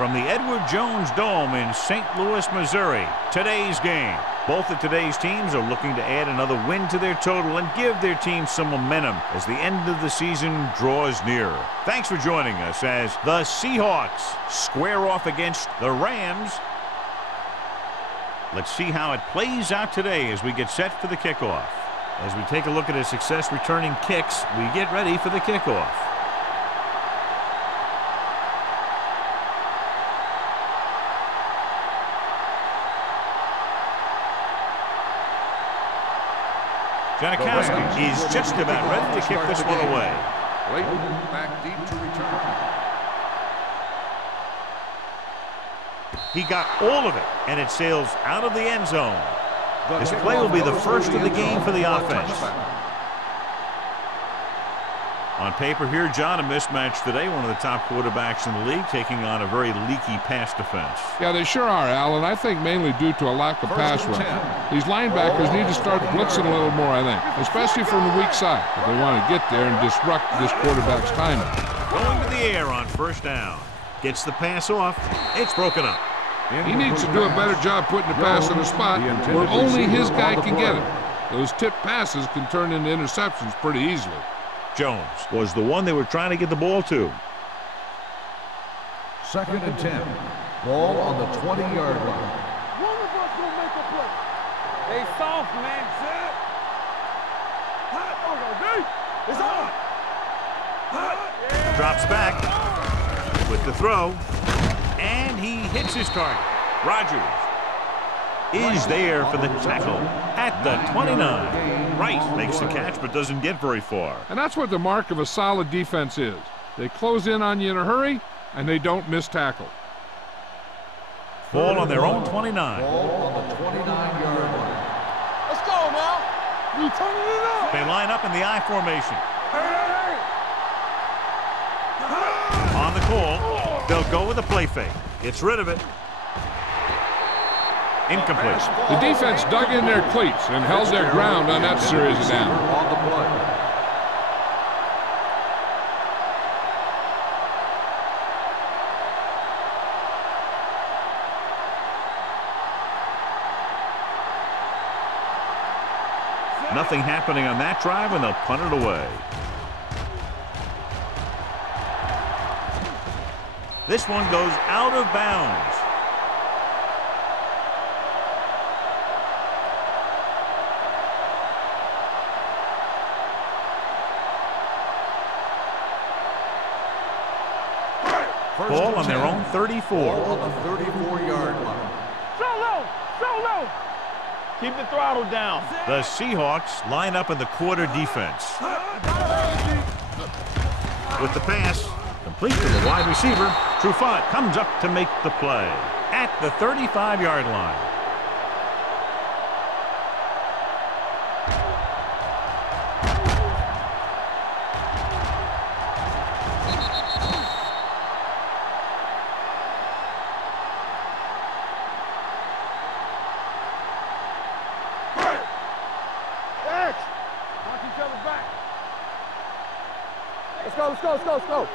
From the Edward Jones Dome in St. Louis, Missouri, today's game. Both of today's teams are looking to add another win to their total and give their team some momentum as the end of the season draws nearer. Thanks for joining us as the Seahawks square off against the Rams. Let's see how it plays out today as we get set for the kickoff. As we take a look at his success returning kicks, we get ready for the kickoff. Janikowski is just about ready to kick this one away. Clayton back deep to return. He got all of it, and it sails out of the end zone. This play will be the first of the game for the offense. On paper here, John, a mismatch today. One of the top quarterbacks in the league taking on a very leaky pass defense. Yeah, they sure are, Alan. I think mainly due to a lack of pass rush. These linebackers need to start blitzing a little more, I think, especially from the weak side if they want to get there and disrupt this quarterback's timing. Going to the air on first down. Gets the pass off. It's broken up. He needs to do a better job putting the pass in a spot where only his guy can get it. Those tip passes can turn into interceptions pretty easily. Jones was the one they were trying to get the ball to. 2nd and 10. Ball on the 20-yard line. One of us will make a play. They soft, man. Set. Hot. Oh, no, it's on. Hot. Drops back with the throw, and he hits his target. Rodgers is there for the tackle at the 29. Rice makes the catch but doesn't get very far. And that's what the mark of a solid defense is. They close in on you in a hurry, and they don't miss tackle. Ball on their own 29. Ball on the 29-yard line. Let's go now. We turning it up. They line up in the I formation. On the call, they'll go with a play fake. Gets rid of it. Incomplete. The defense dug in their cleats and held their ground on that series of downs. On the play. Nothing happening on that drive, and they'll punt it away. This one goes out of bounds. Ball on their own 34. Ball on the 34-yard line. So low. So low. Keep the throttle down. The Seahawks line up in the quarter defense. With the pass, complete to the wide receiver. Trufant comes up to make the play at the 35-yard line. Let's go.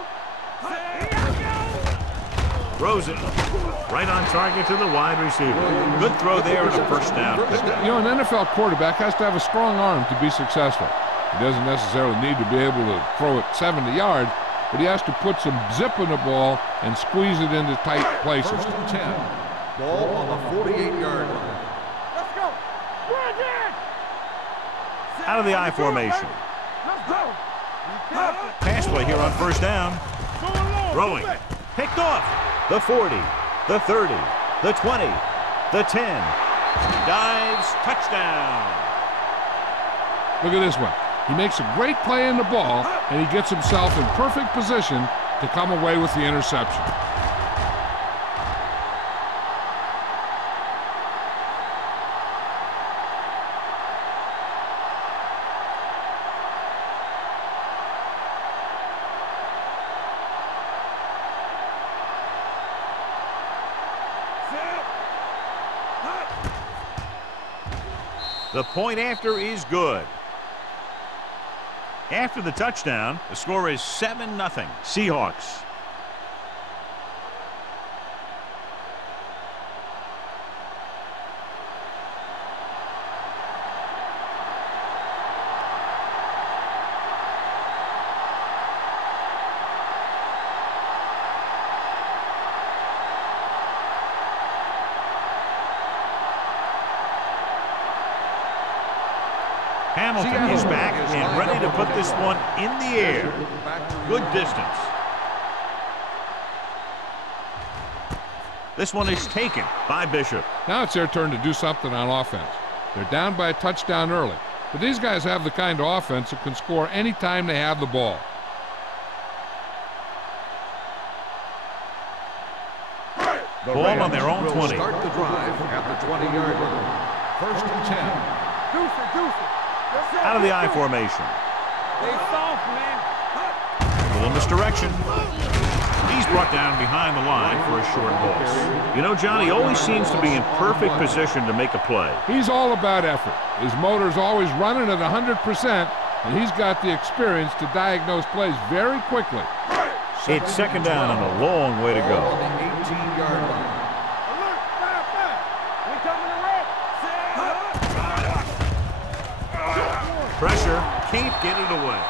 Throws it right on target to the wide receiver. Good throw there and a first down. You know, an NFL quarterback has to have a strong arm to be successful. He doesn't necessarily need to be able to throw it 70 yards, but he has to put some zip in the ball and squeeze it into tight places. 1st and 10. Ball on the 48-yard line. Let's go. Out of the I formation. Let's go. Pass play here on first down. Throwing. Picked off. The 40. The 30. The 20. The 10. Dives. Touchdown. Look at this one. He makes a great play in the ball, and he gets himself in perfect position to come away with the interception. The point after is good. After the touchdown, the score is 7-0 Seahawks. Hamilton is back and ready to put this one in the air. Good distance. This one is taken by Bishop. Now it's their turn to do something on offense. They're down by a touchdown early, but these guys have the kind of offense that can score anytime they have the ball. Ball on their own 20. Start the drive at the 20-yard line. First and 10. Deuce it. Out of the I formation. They soft, man. A little misdirection. He's brought down behind the line for a short loss. You know, John, he always seems to be in perfect position to make a play. He's all about effort. His motor's always running at 100%, and he's got the experience to diagnose plays very quickly. It's second down and a long way to go. On the 18-yard line. Alert, fire. We coming to red. Pressure, can't get it away.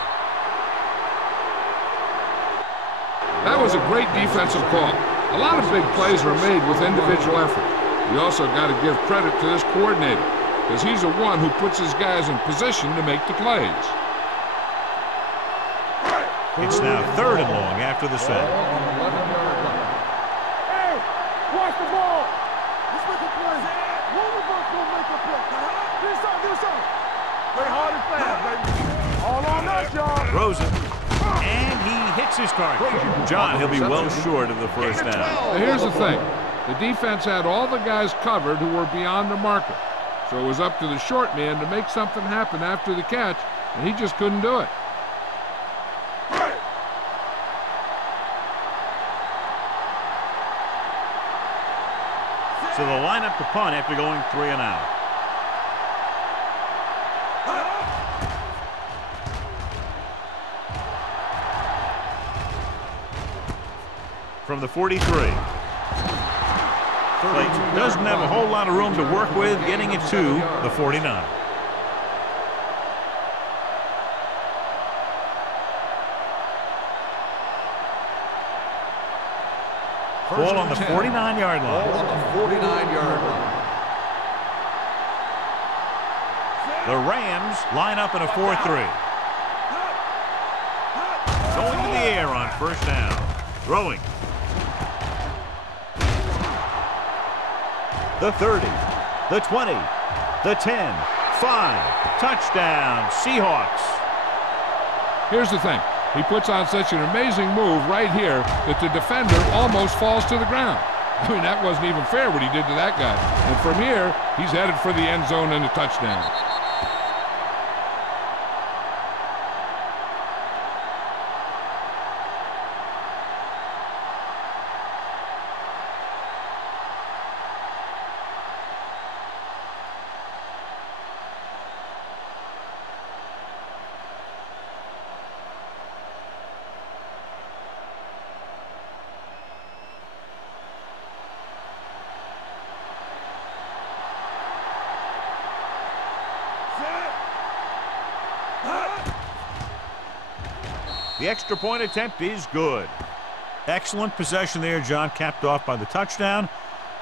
That was a great defensive call. A lot of big plays are made with individual effort. You also got to give credit to this coordinator, because he's the one who puts his guys in position to make the plays. It's now third and long after the set. On the 11-yard line. Hey, watch the ball. Let's make a play. One of us will make a play. Do something. Play hard and fast, baby. All on us, y'all. Throws it. And he hits his target. John, he'll be well short of the first down. Now, here's the thing. The defense had all the guys covered who were beyond the marker. So it was up to the short man to make something happen after the catch, and he just couldn't do it. So they'll line up to punt after going 3 and out. From the 43. Clayton doesn't have a whole lot of room to work with, getting it to the 49. Ball on the 49-yard line. Ball on the 49-yard line. The Rams line up in a 4-3. Going to the air on first down. Throwing. The 30, the 20, the 10, 5. Touchdown, Seahawks. Here's the thing. He puts on such an amazing move right here that the defender almost falls to the ground. I mean, that wasn't even fair what he did to that guy. And from here, he's headed for the end zone and a touchdown. The extra point attempt is good. Excellent possession there, John, capped off by the touchdown.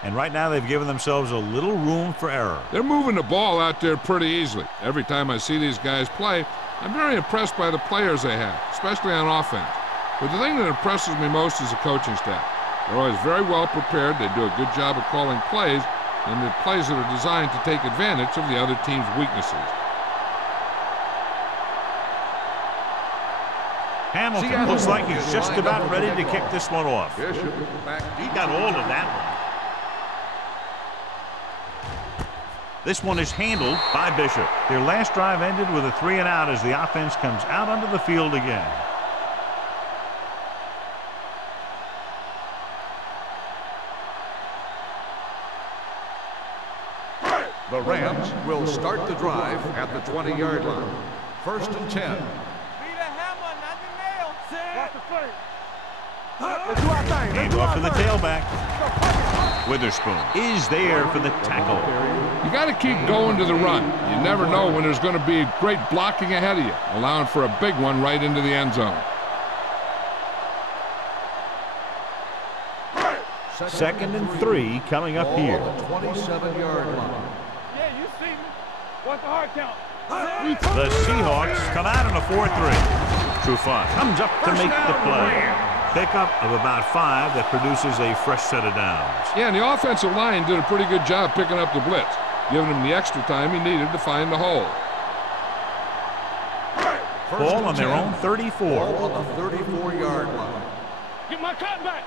And right now they've given themselves a little room for error. They're moving the ball out there pretty easily. Every time I see these guys play, I'm very impressed by the players they have, especially on offense. But the thing that impresses me most is the coaching staff. They're always very well prepared. They do a good job of calling plays, and the plays that are designed to take advantage of the other team's weaknesses. Hamilton looks like he's just about ready to kick this one off. He got all of that one. This one is handled by Bishop. Their last drive ended with a 3-and-out as the offense comes out onto the field again. The Rams will start the drive at the 20-yard line. 1st and 10. Be the hammer, not the nail. Watch the play. Let's do our thing. Hand off to the tailback. Witherspoon is there for the tackle. You got to keep going to the run. You never know when there's going to be great blocking ahead of you, allowing for a big one right into the end zone. 2nd and 3 coming up here. 27-yard line. Yeah, you see me. What's the hard count? The Seahawks come out in a 4-3. Trufant comes up to make the play. Pickup of about 5 that produces a fresh set of downs. Yeah, and the offensive line did a pretty good job picking up the blitz, giving him the extra time he needed to find the hole. Ball on their own 34. Ball on the 34-yard line. Get my cut back.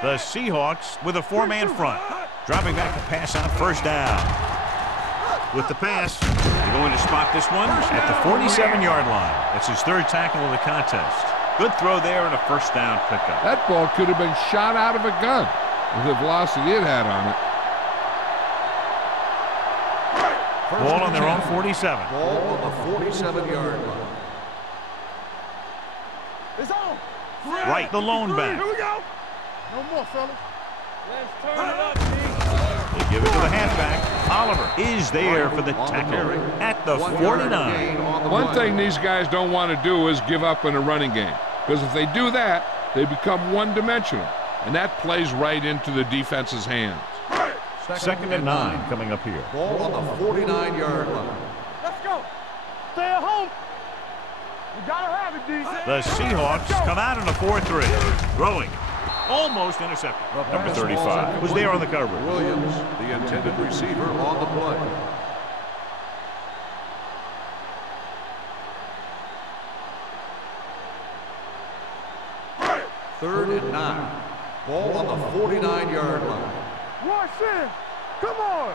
The Seahawks with a 4-man front. Dropping back to pass out 1st down. With the pass, they're going to spot this one at the 47-yard line. That's his 3rd tackle of the contest. Good throw there and a 1st down pickup. That ball could have been shot out of a gun with the velocity it had on it. Ball on their own 47. Ball on the 47-yard line. It's on. Right, the lone back. Here we go. No more, fellas. Let's turn it up, Pete. They give it to the halfback. Oliver is there for the tackle at the 49. One thing these guys don't want to do is give up in a running game, because if they do that, they become one-dimensional, and that plays right into the defense's hands. 2nd and 9 coming up here. Ball on the 49-yard line. Let's go. Stay at home. You gotta have it, D. The Seahawks come out in a 4-3. Throwing. Almost intercepted. Number 35 was there on the coverage. Williams, the intended receiver, on the play. Third and 9. Ball on the 49-yard line. Rush in. Come on.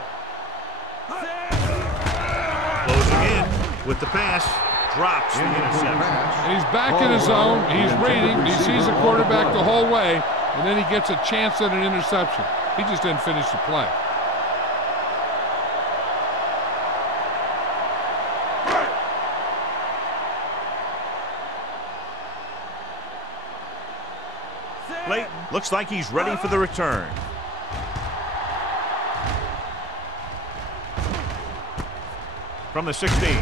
Closing in with the pass. Drops the interception. And he's back in his zone. He's reading. He sees the quarterback the whole way, and then he gets a chance at an interception. He just didn't finish the play. Clayton looks like he's ready for the return. From the 16.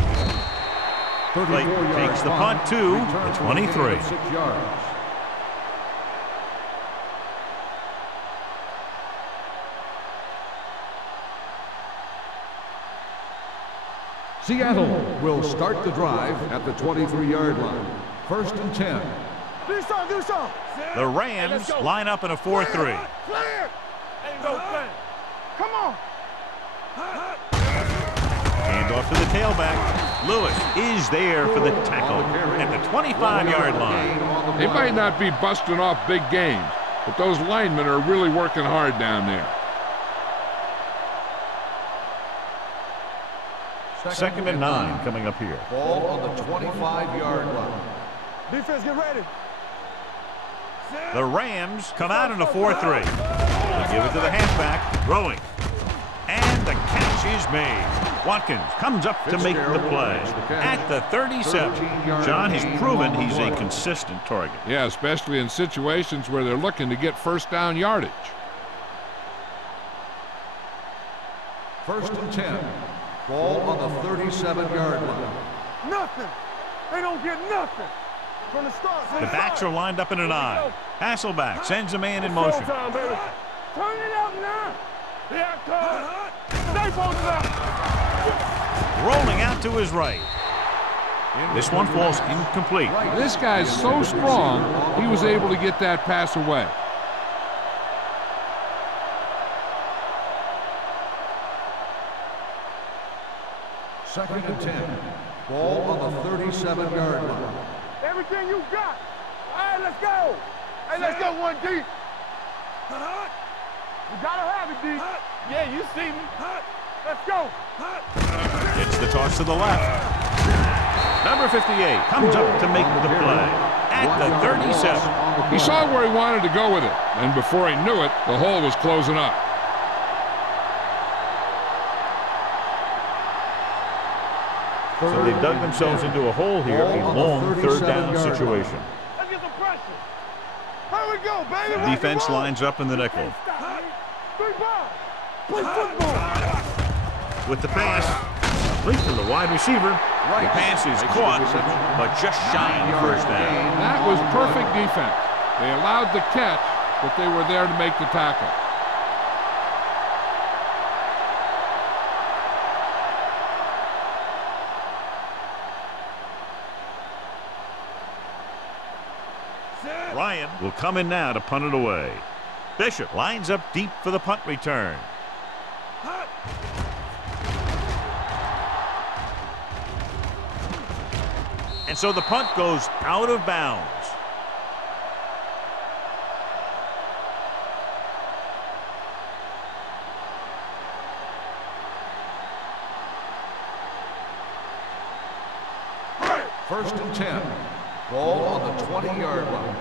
Clayton takes the punt to the 23. 6 yards. Seattle will start the drive at the 23-yard line. 1st and 10. Do something. The Rams line up in a 4-3. Clear. Ain't no thing. Come on. Hand off to the tailback. Lewis is there for the tackle at the 25-yard line. They might not be busting off big games, but those linemen are really working hard down there. 2nd and 9 coming up here. Ball on the 25-yard line. Defense, get ready. The Rams come out in a 4-3. They give it to the halfback, throwing. And the catch is made. Watkins comes up to make the play at the 37. John has proven he's a consistent target. Yeah, especially in situations where they're looking to get 1st down yardage. 1st and 10. Ball on the 37-yard line. Nothing. They don't get nothing. From the start. The backs are lined up in an I. Hasselback sends a man in motion. Showtime, baby. Turn it up now. Yeah, come. Stay posted up. Rolling out to his right. This one falls incomplete. This guy's so strong, he was able to get that pass away. Second and 10. Ball on the 37-yard line. Everything you got. All right, let's go. Hey, let's go one deep. You gotta have it, D. Yeah, you see me. Let's go. It's the toss to the left. Number 58 comes up to make the play at the 37. He saw where he wanted to go with it, and before he knew it, the hole was closing up. So they dug themselves into a hole here, a long third down situation. Let's get some pressure. Here we go, baby. Defense lines up in the nickel. 3 ball. Play football. With the pass, complete to the wide receiver. The pass is caught, but just shy of the first down. That was perfect defense. They allowed the catch, but they were there to make the tackle. Ryan will come in now to punt it away. Bishop lines up deep for the punt return. And so the punt goes out of bounds. First and 10. Ball on the 20-yard line.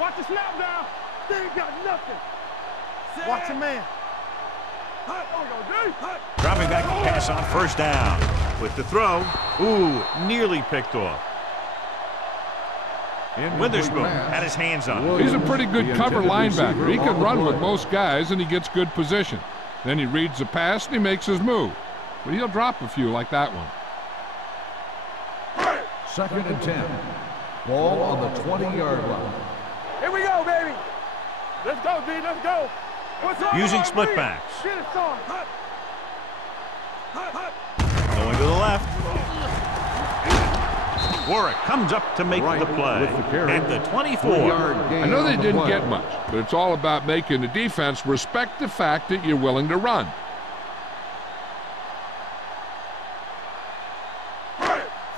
Watch the snap down. They ain't got nothing. Watch your man. Dropping back to pass on first down. With the throw, ooh, nearly picked off. Witherspoon had his hands on it. He's a pretty good cover linebacker. He can run with most guys, and he gets good position. Then he reads the pass, and he makes his move. But he'll drop a few like that one. Second and 10. Ball on the 20-yard line. Here we go, baby. Let's go, D. Let's go. Using split backs. Get it on. Going to the left. Warwick comes up to make the play at the 24. I know they didn't get much, but it's all about making the defense respect the fact that you're willing to run.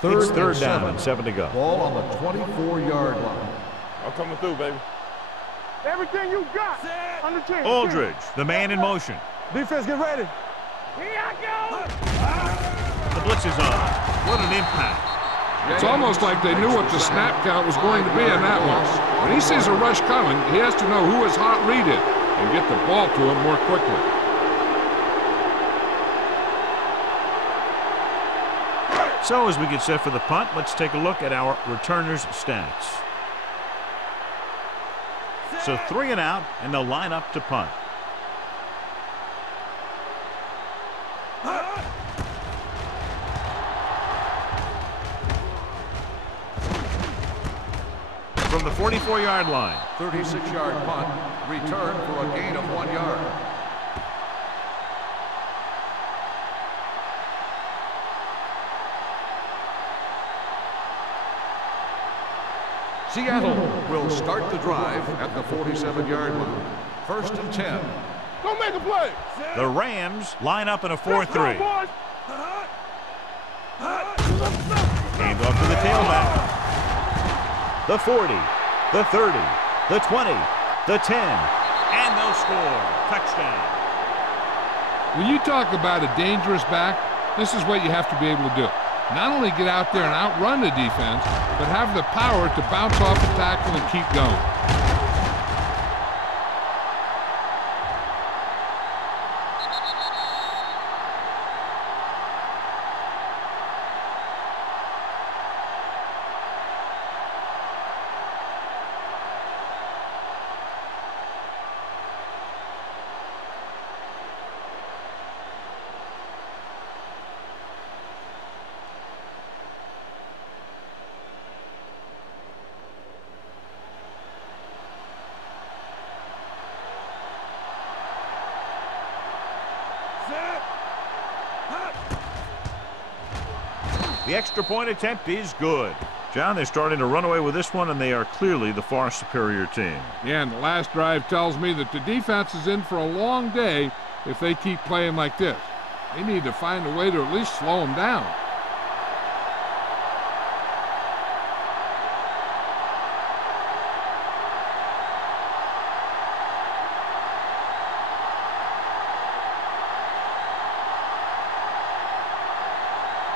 It's third down and 7 to go. Ball on the 24-yard line. I'm coming through, baby. Everything you got. On the 10. Aldridge, the man in motion. Defense, get ready. Here I go. The blitz is on. What an impact. It's almost like they knew what the snap count was going to be on that one. When he sees a rush coming, he has to know who his hot read is and get the ball to him more quickly. So as we get set for the punt, let's take a look at our returners' stats. So 3 and out, and they'll line up to punt. From the 44-yard line. 36-yard punt. Return for a gain of 1 yard. Seattle will start the drive at the 47-yard line. First and 10. Go make a play. The Rams line up in a 4-3. Hand off to the tailback. The 40, the 30, the 20, the 10, and they'll score. Touchdown. When you talk about a dangerous back, this is what you have to be able to do. Not only get out there and outrun the defense, but have the power to bounce off the tackle and keep going. The extra point attempt is good. John, they're starting to run away with this one, and they are clearly the far superior team. Yeah, and the last drive tells me that the defense is in for a long day if they keep playing like this. They need to find a way to at least slow them down.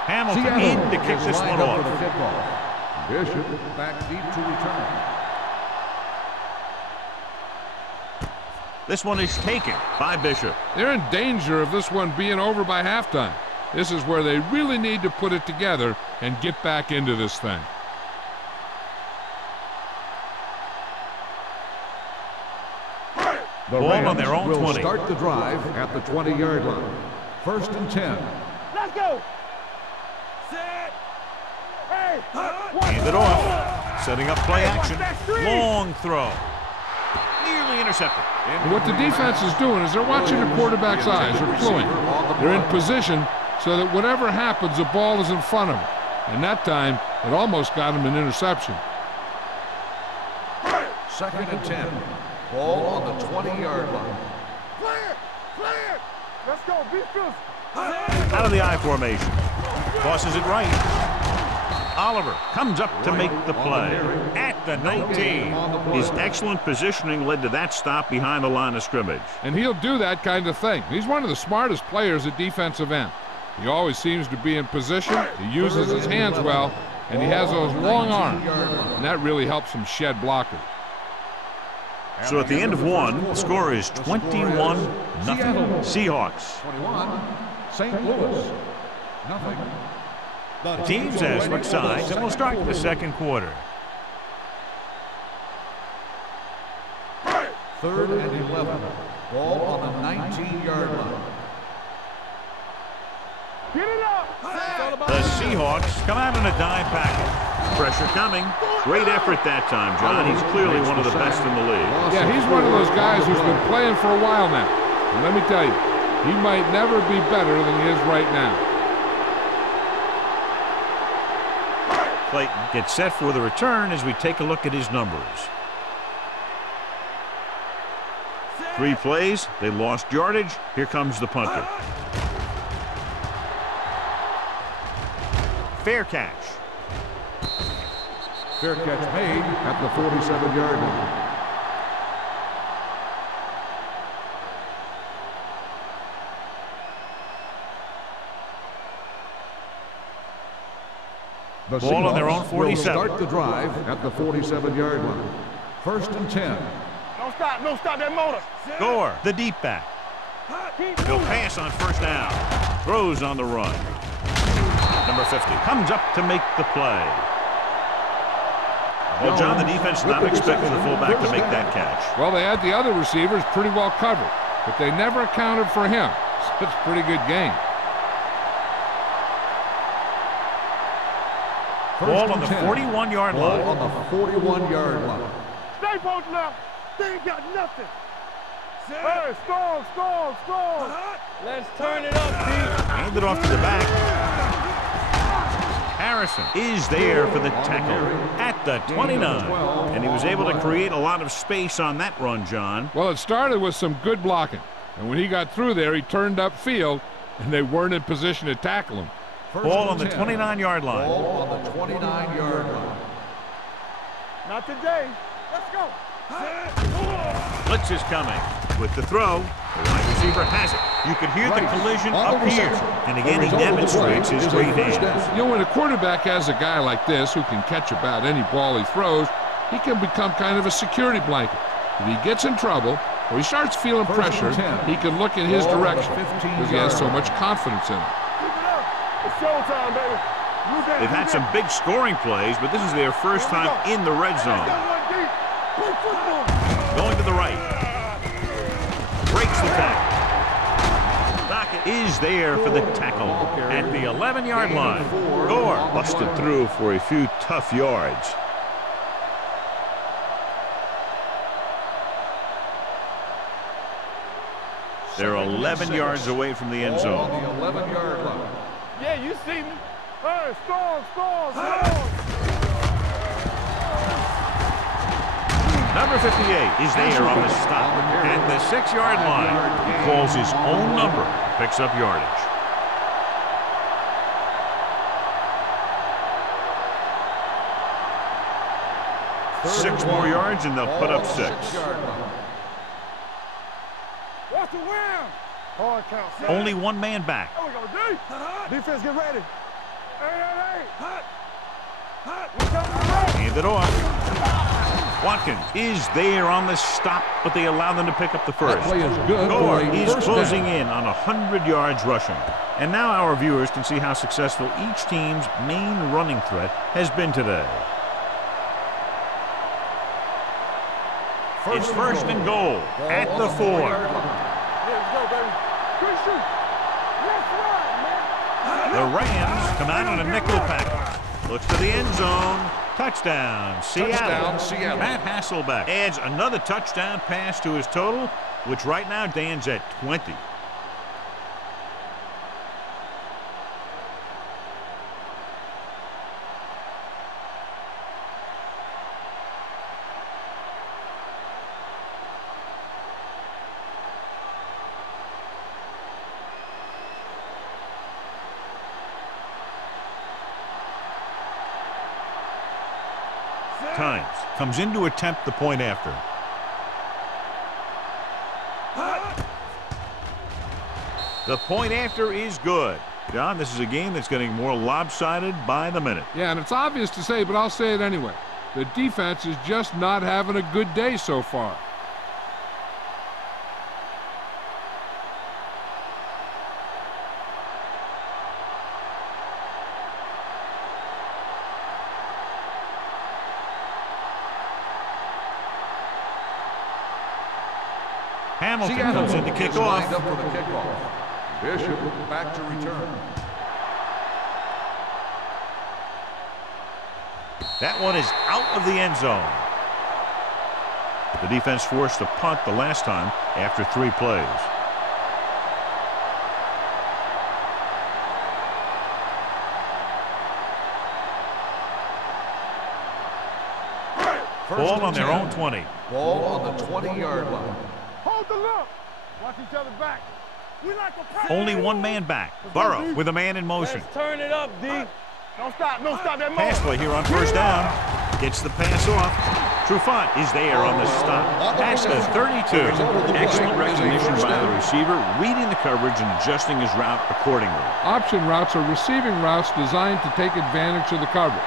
Hamilton in to kick this one off. Bishop back deep to return. This one is taken by Bishop. They're in danger of this one being over by halftime. This is where they really need to put it together and get back into this thing. The Ball Rams on their own will 20. start the drive at the 20-yard line. 1st and 10. Let's go. Set. Hey. Hand it off. Setting up play action. Long throw. Nearly intercepted. And what the defense is doing is they're watching the quarterback's eyes. They're cluing. They're in position so that whatever happens, the ball is in front of them. And that time, it almost got him an interception. 2nd and 10. Ball on the 20-yard line. Clear. Clear. Let's go. Be fierce. Out of the I formation. Tosses it right. Oliver comes up to make the play at the 19. His excellent positioning led to that stop behind the line of scrimmage. And he'll do that kind of thing. He's one of the smartest players at defensive end. He always seems to be in position. He uses his hands well, and he has those long arms. And that really helps him shed blockers. So at the end of one, the score is 21-0 Seahawks. 21, St. Louis, nothing. The teams have switched sides, and we'll start the second quarter. 3rd and 11. Ball on the 19-yard line. Get it up. The Seahawks come out in a dime packet. Pressure coming. Great effort that time, John. He's clearly one of the best in the league. Yeah, he's one of those guys who's been playing for a while now. And let me tell you, he might never be better than he is right now. Clayton gets set for the return as we take a look at his numbers. 3 plays, they lost yardage. Here comes the punter. Fair catch. Fair catch made at the 47-yard line. The Ball on their own Seahawks will 47. start the drive at the 47-yard line. 1st and 10. Don't stop. Don't stop that motor. Gore, the deep back. He'll pass on first down. Throws on the run. Number 50 comes up to make the play. Well, John, the defense not expecting the fullback to make that catch. Well, they had the other receivers pretty well covered, but they never accounted for him. So it's a pretty good game. Ball on the 41-yard line. Ball on the 41-yard line. Stay posted up. They ain't got nothing. Hey, strong. Let's turn it up, Pete. Hand it off to the back. Harrison is there for the tackle at the 29. And he was able to create a lot of space on that run, John. Well, it started with some good blocking. And when he got through there, he turned upfield, and they weren't in position to tackle him. Ball on the 29-yard line. Ball on the 29-yard line. Not today. Let's go. Blitz is coming. With the throw, the wide receiver has it. You could hear the collision up here. And again, he demonstrates his great hands. You know, when a quarterback has a guy like this who can catch about any ball he throws, he can become kind of a security blanket. If he gets in trouble or he starts feeling pressure, he can look in his direction because he has so much confidence in him. It's showtime, baby. They've had some big scoring plays, but this is their first time in the red zone. Going to the right. Breaks the tackle. Dockett is there for the tackle at the 11-yard line. Gore busted through for a few tough yards. They're 11 yards away from the end zone. On the 11-yard line. Yeah, you see me. Hey, strong. Number 58 is there on the stop at the 6-yard line. He calls his own number, picks up yardage. Six more yards and they'll put up 6. Watch the win. Hard count. Only one man back. There we go, D. Defense, get ready. Hand it off. Watkins is there on the stop, but they allow them to pick up the first. That play is good. Gore for a is first closing down. in on 100 yards rushing. And now our viewers can see how successful each team's main running threat has been today. It's first and goal at the 4. Let's go, baby. Good shoot. Let's ride, man. The Rams come out on a nickel package. Looks to the end zone. Touchdown, Seattle. Touchdown, Seattle. Matt Hasselbeck adds another touchdown pass to his total, which right now stands at 20. Times comes in to attempt the point after. The point after is good. John, this is a game that's getting more lopsided by the minute. Yeah, and it's obvious to say, but I'll say it anyway. The defense is just not having a good day so far. Hamilton Seattle comes in to kick is off. lined up for the kickoff. Bishop back to return. That one is out of the end zone. The defense forced a punt the last time after 3 plays. Ball on their own 20. Ball on the 20-yard line. Hold the look. Watch each other back. We like a pack. Only one man back. Burrow with a man in motion. Let's turn it up, D. Don't stop. Don't stop that Pass play here on first down. Gets the pass off. Trufant is there on the stop. Past the 32. Excellent recognition by the receiver, reading the coverage and adjusting his route accordingly. Option routes are receiving routes designed to take advantage of the coverage.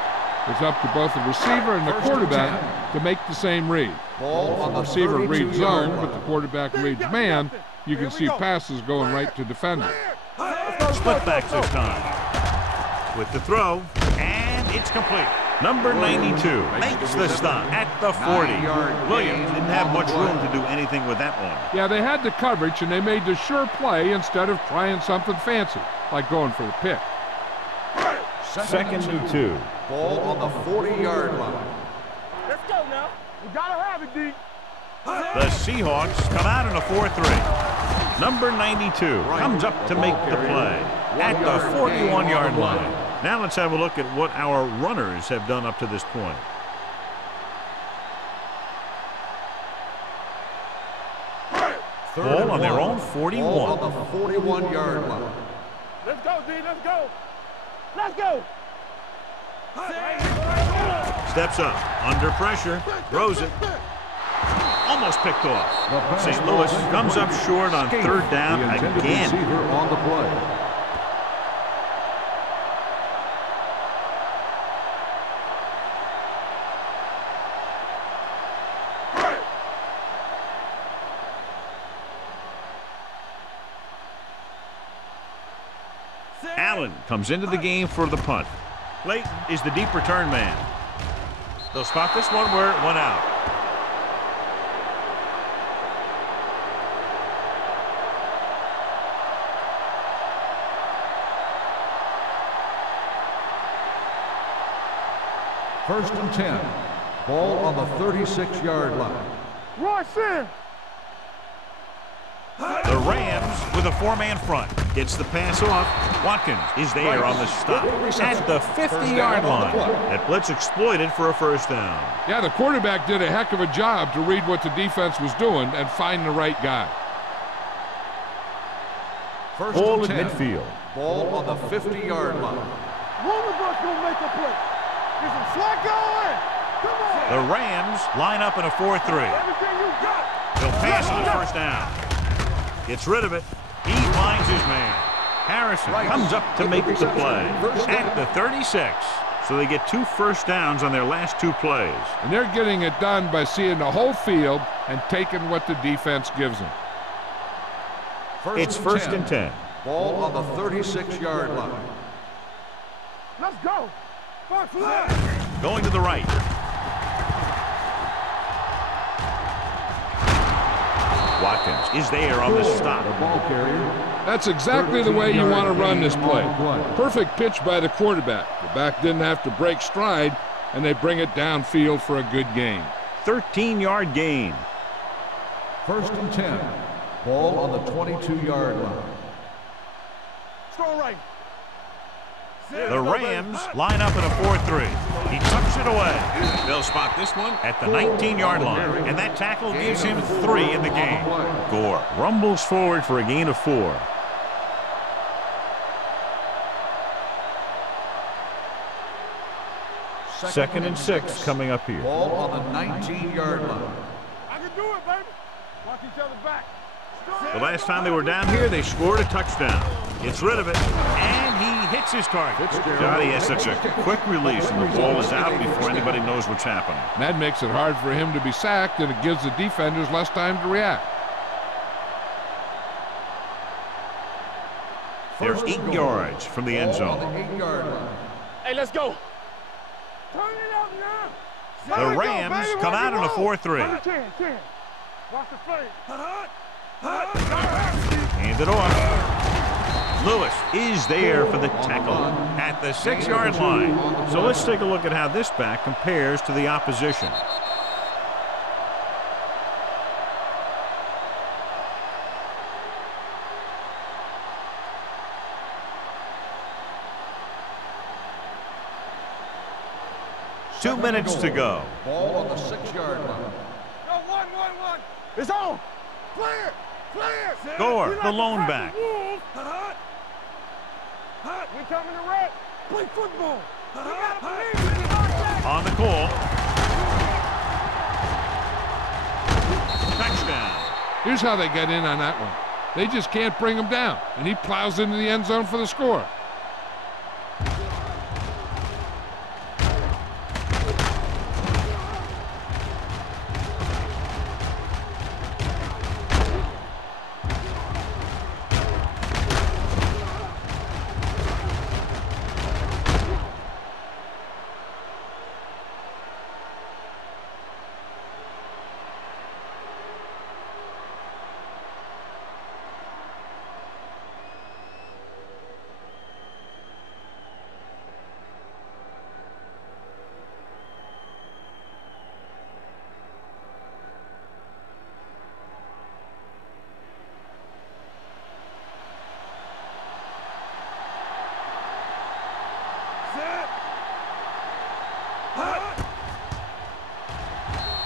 It's up to both the receiver and the quarterback to make the same read. Ball on The the receiver reads 32-yard zone, but the line. quarterback reads man. You can see passes going right to defenders. Split back this time. With the throw, and it's complete. Number 92 makes the stop at the 40. Williams didn't have much room to do anything with that one. Yeah, they had the coverage, and they made the sure play instead of trying something fancy, like going for the pick. Second and 2. Ball on the 40-yard line. Let's go now. We gotta have it, D. The Seahawks come out in a 4-3. Number 92 comes up to make the play at the 41-yard line. Now let's have a look at what our runners have done up to this point. Ball on their own 41. Ball on the 41-yard line. Let's go, D. Let's go. Let's go. Steps up, under pressure, throws it. Almost picked off. St. Louis comes up short on third down again. Receiver on the play. Allen comes into the game for the punt. Clayton is the deep return man. They'll spot this one where it went out. First and 10. Ball on the 36-yard line. Royce in. The Rams with a 4-man front. Gets the pass off. Watkins is there on the stop at the 50-yard line. That blitz exploited for a first down. Yeah, the quarterback did a heck of a job to read what the defense was doing and find the right guy. First Ball and at 10. midfield. Ball on the 50-yard line. One of us gonna make a play. Get some slack going. Come on. The Rams line up in a 4-3. Everything you got. He'll pass on the first down. Gets rid of it. He finds his man. Harrison comes up to make the play at the 36. So they get 2 first downs on their last 2 plays. And they're getting it done by seeing the whole field and taking what the defense gives them. It's first and 10. Ball on the 36-yard line. Let's go. Fox left. Going to the right. Watkins is there on the stop. That's exactly the way you want to run this play. Perfect pitch by the quarterback. The back didn't have to break stride, and they bring it downfield for a good gain. 13-yard gain. First and 10. Ball on the 22-yard line. Strong right. The Rams line up in a 4-3. He tucks it away. They'll spot this one at the 19-yard line, and that tackle gives him 3 in the game. Gore rumbles forward for a gain of 4. Second and 6 coming up here. Ball on the 19-yard line. I can do it, baby. Watch each other back. The last time they were down here, they scored a touchdown. Gets rid of it, and he hits his target. God, he has such a quick release, and the ball is out before anybody knows what's happening. That makes it hard for him to be sacked, and it gives the defenders less time to react. There's 8 yards from the end zone. Hey, let's go. Turn it up now. The Rams come out in a 4-3. 10. Watch the play. Hand it off. Lewis is there for the tackle at the 6-yard line. So let's take a look at how this back compares to the opposition. Two minutes to go. Ball on the 6-yard line. Go, 1. It's on. Clear. Gore, the lone back. We coming to red. Play football. We gotta believe. On the call. Touchdown. Here's how they get in on that one. They just can't bring him down, and he plows into the end zone for the score.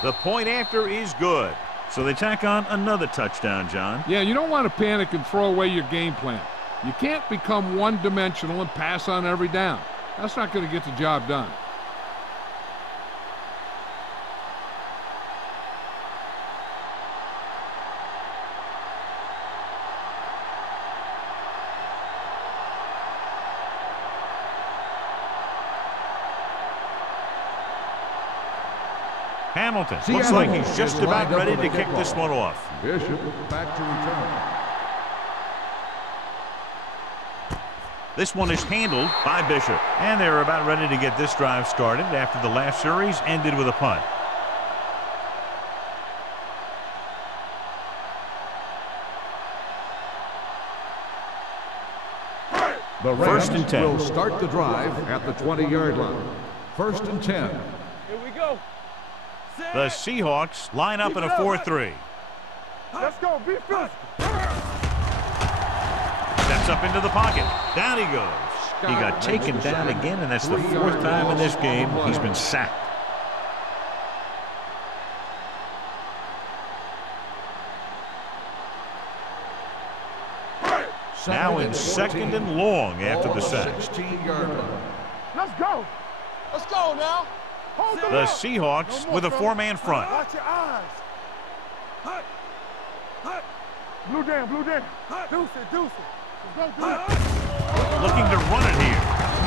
The point after is good. So they tack on another touchdown, John. Yeah, you don't want to panic and throw away your game plan. You can't become one-dimensional and pass on every down. That's not going to get the job done. Hamilton looks like he's just about ready to kick this one off. Bishop back to return. This one is handled by Bishop. And they're about ready to get this drive started after the last series ended with a punt. The First and Rams 10. will start the drive at the 20-yard line. First and 10. Here we go. The Seahawks line up in a 4-3. Let's go. Be physical. Steps up into the pocket. Down he goes. He got taken down again, and that's the 4th time in this game he's been sacked. Now in second and long after the sack. 16-yard line. Let's go. Let's go now. Hold The Seahawks with a 4-man front. Watch your eyes. Blue down. Deuce it. Looking to run it here.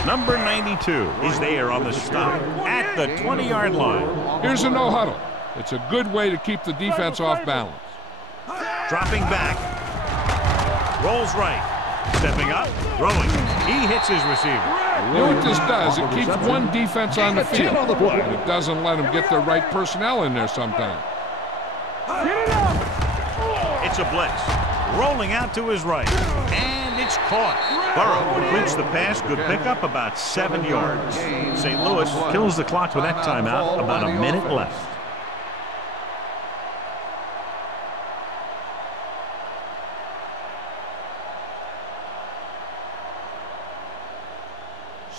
Number 92 is there on the stop at the 20-yard line. Here's a no huddle. It's a good way to keep the defense off balance. Dropping back. Rolls right. Stepping up. Throwing. He hits his receiver. You know what this does? It keeps one defense on the field. And it doesn't let them get the right personnel in there sometimes. It's a blitz. Rolling out to his right. And it's caught. Burrow completes the pass. Good pickup, about 7 yards. St. Louis kills the clock with that timeout. About a minute left.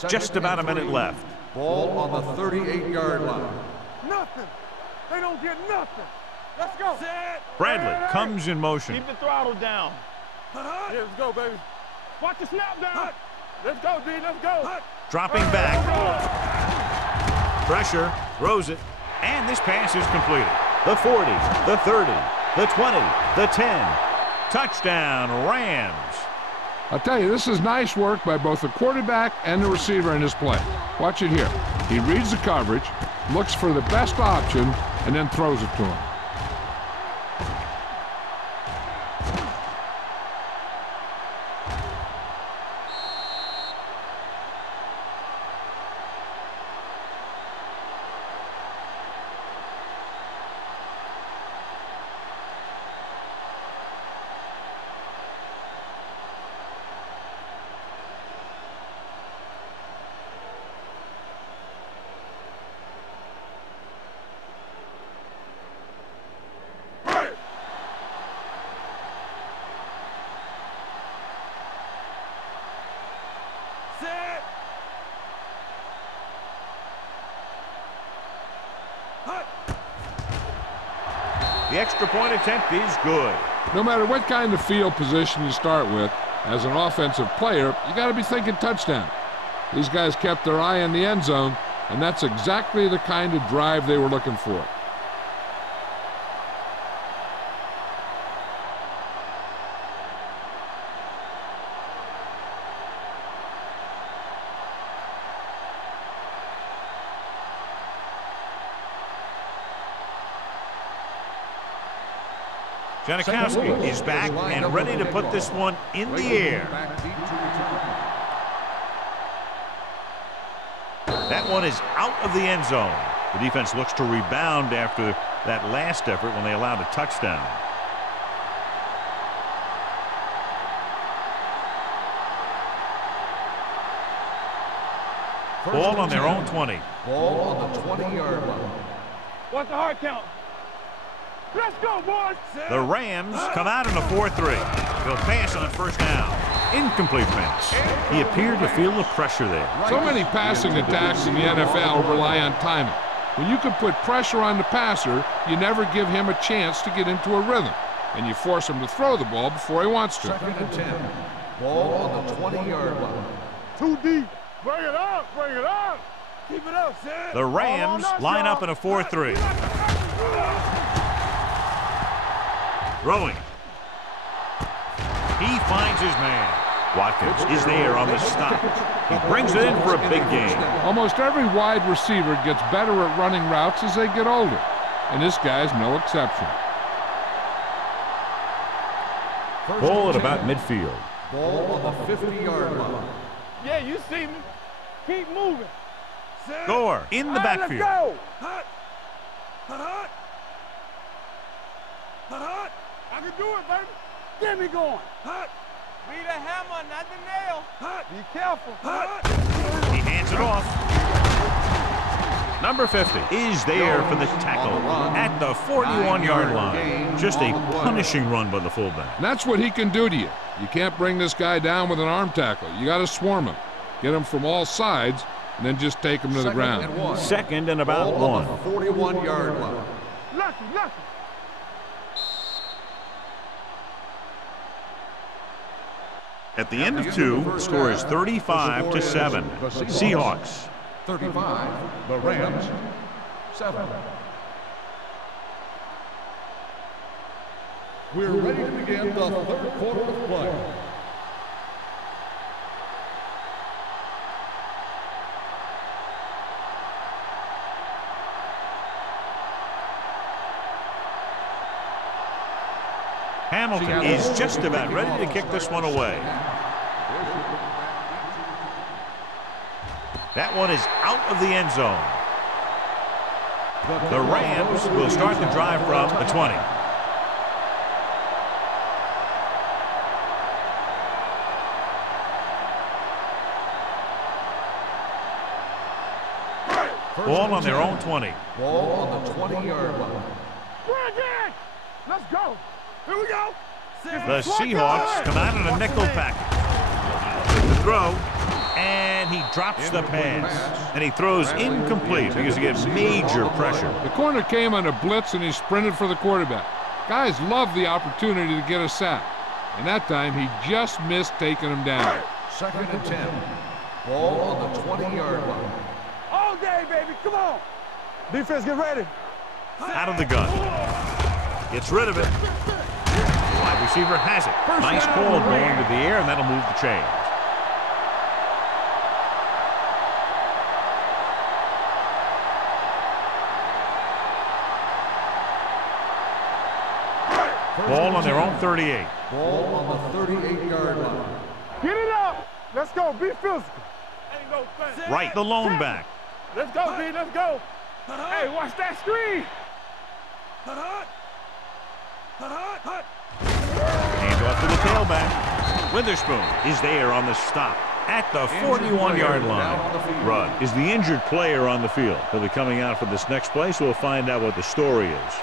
Just about a minute left. Ball on the 38-yard line. Nothing. They don't get nothing. Let's go. Bradley comes in motion. Keep the throttle down. Yeah, let's go, baby. Watch the snap down. Let's go, D. Let's go. Dropping back. Pressure. Throws it. And this pass is completed. The 40, the 30, the 20, the 10. Touchdown, Rams. I'll tell you, this is nice work by both the quarterback and the receiver in this play. Watch it here. He reads the coverage, looks for the best option, and then throws it to him. The extra point attempt is good. No matter what kind of field position you start with, as an offensive player, you got to be thinking touchdown. These guys kept their eye on the end zone, and that's exactly the kind of drive they were looking for. Janikowski is back and ready to put this one in the air. That one is out of the end zone. The defense looks to rebound after that last effort when they allowed a touchdown. Ball on their own 20. Ball on the 20-yard line. What's the hard count? Let's go, boys. The Rams come out in a 4-3. They'll pass on first down. Incomplete pass. He appeared to feel the pressure there. So many passing attacks in the NFL rely on timing. When you can put pressure on the passer, you never give him a chance to get into a rhythm, and you force him to throw the ball before he wants to. 2nd and 10. Ball on the 20-yard line. Too deep. Bring it up. Bring it up. Keep it up, Sid. The Rams line up in a 4-3. Throwing. He finds his man. Watkins is there on the stop. He brings it in for a big gain. Almost every wide receiver gets better at running routes as they get older, and this guy's no exception. Ball at about midfield. Ball on the 50-yard line. Yeah, you see me. Keep moving. Gore in the backfield. Let's go. Hut. Hut, hut. Hut, hut. I can do it, baby. Get me going. Hut. Be the hammer, not the nail. Hut. Be careful. Hut. He hands it off. Number 50 is there for the tackle at the 41-yard line. Just a punishing run by the fullback. And that's what he can do to you. You can't bring this guy down with an arm tackle. You got to swarm him. Get him from all sides, and then just take him to the ground. 2nd and about Ball 1. on the 41-yard line. Lucky, lucky. At the end of 2, the score is 35-7. Seahawks. 35. The Rams. 7. We're ready to begin the 3rd quarter of play. Hamilton is just about ready to kick this one away. That one is out of the end zone. The Rams will start the drive from the 20. Ball on their own 20. Ball on the 20-yard line. Brandon! Let's go. Here we go. The Seahawks come out in a nickel package. The throw, and he drops the pass. And he throws incomplete because he gets major pressure. The corner came on a blitz, and he sprinted for the quarterback. Guys love the opportunity to get a sack. And that time, he just missed taking him down. 2nd and 10. Ball on the 20-yard line. All day, baby. Come on. Defense, get ready. Out of the gun. Gets rid of it. Wide receiver has it. Nice ball going to the air, and that'll move the chains. Ball on their own 38. Ball on the 38-yard line. Get it up. Let's go. Be physical. Right, the lone back. Let's go, B. Let's go. Hey, watch that screen. Hand off to the tailback. Witherspoon is there on the stop at the 41-yard line. Rudd is the injured player on the field. He'll be coming out for this next play, so we'll find out what the story is.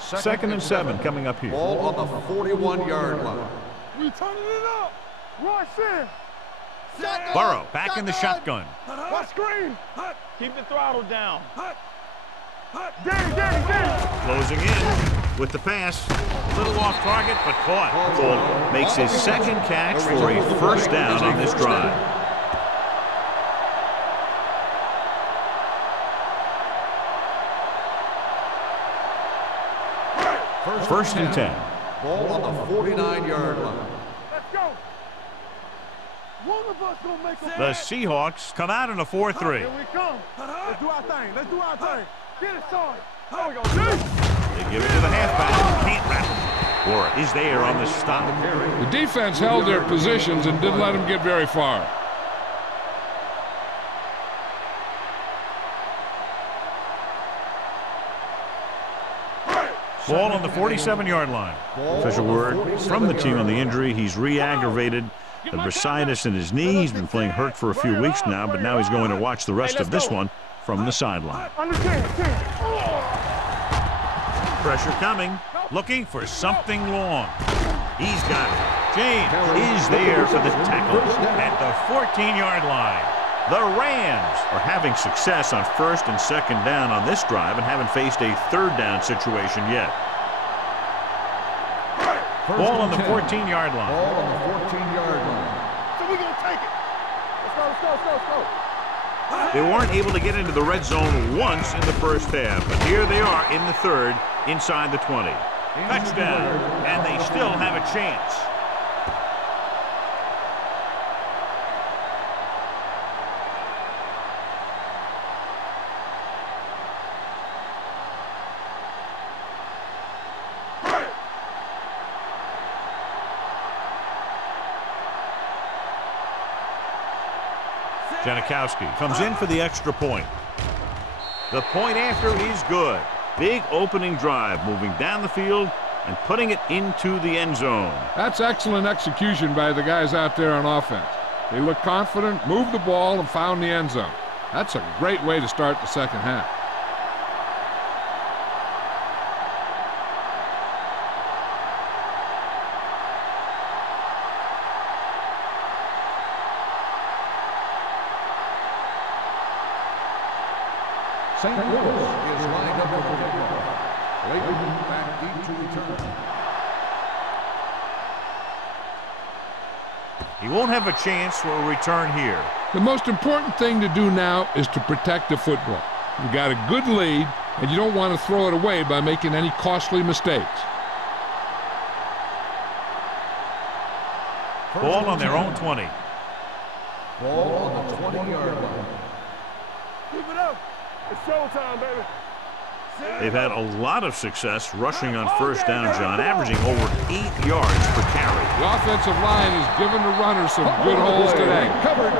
Second and 7 coming up here. Ball on the 41-yard line. We turning it up. Rush in. Burrow back in the shotgun. Watch screen. Keep the throttle down. Danny. Closing in with the pass. A little off target, but caught. Fuller makes his second catch for a first down on this drive. First and 10. Ball on the 49-yard line. Let's go. One of us gonna make a The Seahawks come out in a 4-3. Here we come. Let's do our thing. Let's do our thing. Get it started. How we gonna do? They give it to the halfback. Can't wrap him. Warren is there on the stop. The defense held their positions and didn't let them get very far. Ball on the 47-yard line. Official word from the team on the injury. He's re-aggravated the bursitis in his knee. He's been playing hurt for a few weeks now, but now he's going to watch the rest of this one from the sideline. Pressure coming, looking for something long. He's got it. James is there for the tackle at the 14-yard line. The Rams are having success on 1st and 2nd down on this drive and haven't faced a 3rd down situation yet. Ball on the 14-yard line. Ball on the 14-yard line. So we're gonna take it. Let's go. They weren't able to get into the red zone once in the first half, but here they are in the 3rd, inside the 20. Touchdown, and they still have a chance. Janikowski comes in for the extra point. The point after is good. Big opening drive, moving down the field and putting it into the end zone. That's excellent execution by the guys out there on offense. They looked confident, moved the ball, and found the end zone. That's a great way to start the second half. St. Louis is lined up with the football. Layton back deep to return. He won't have a chance for a return here. The most important thing to do now is to protect the football. You got a good lead, and you don't want to throw it away by making any costly mistakes. Ball on their own 20. Ball on the 20-yard line. Keep it up. It's showtime, baby. They've had a lot of success rushing on first down, John, averaging over 8 yards per carry. The offensive line has given the runners some good holes today.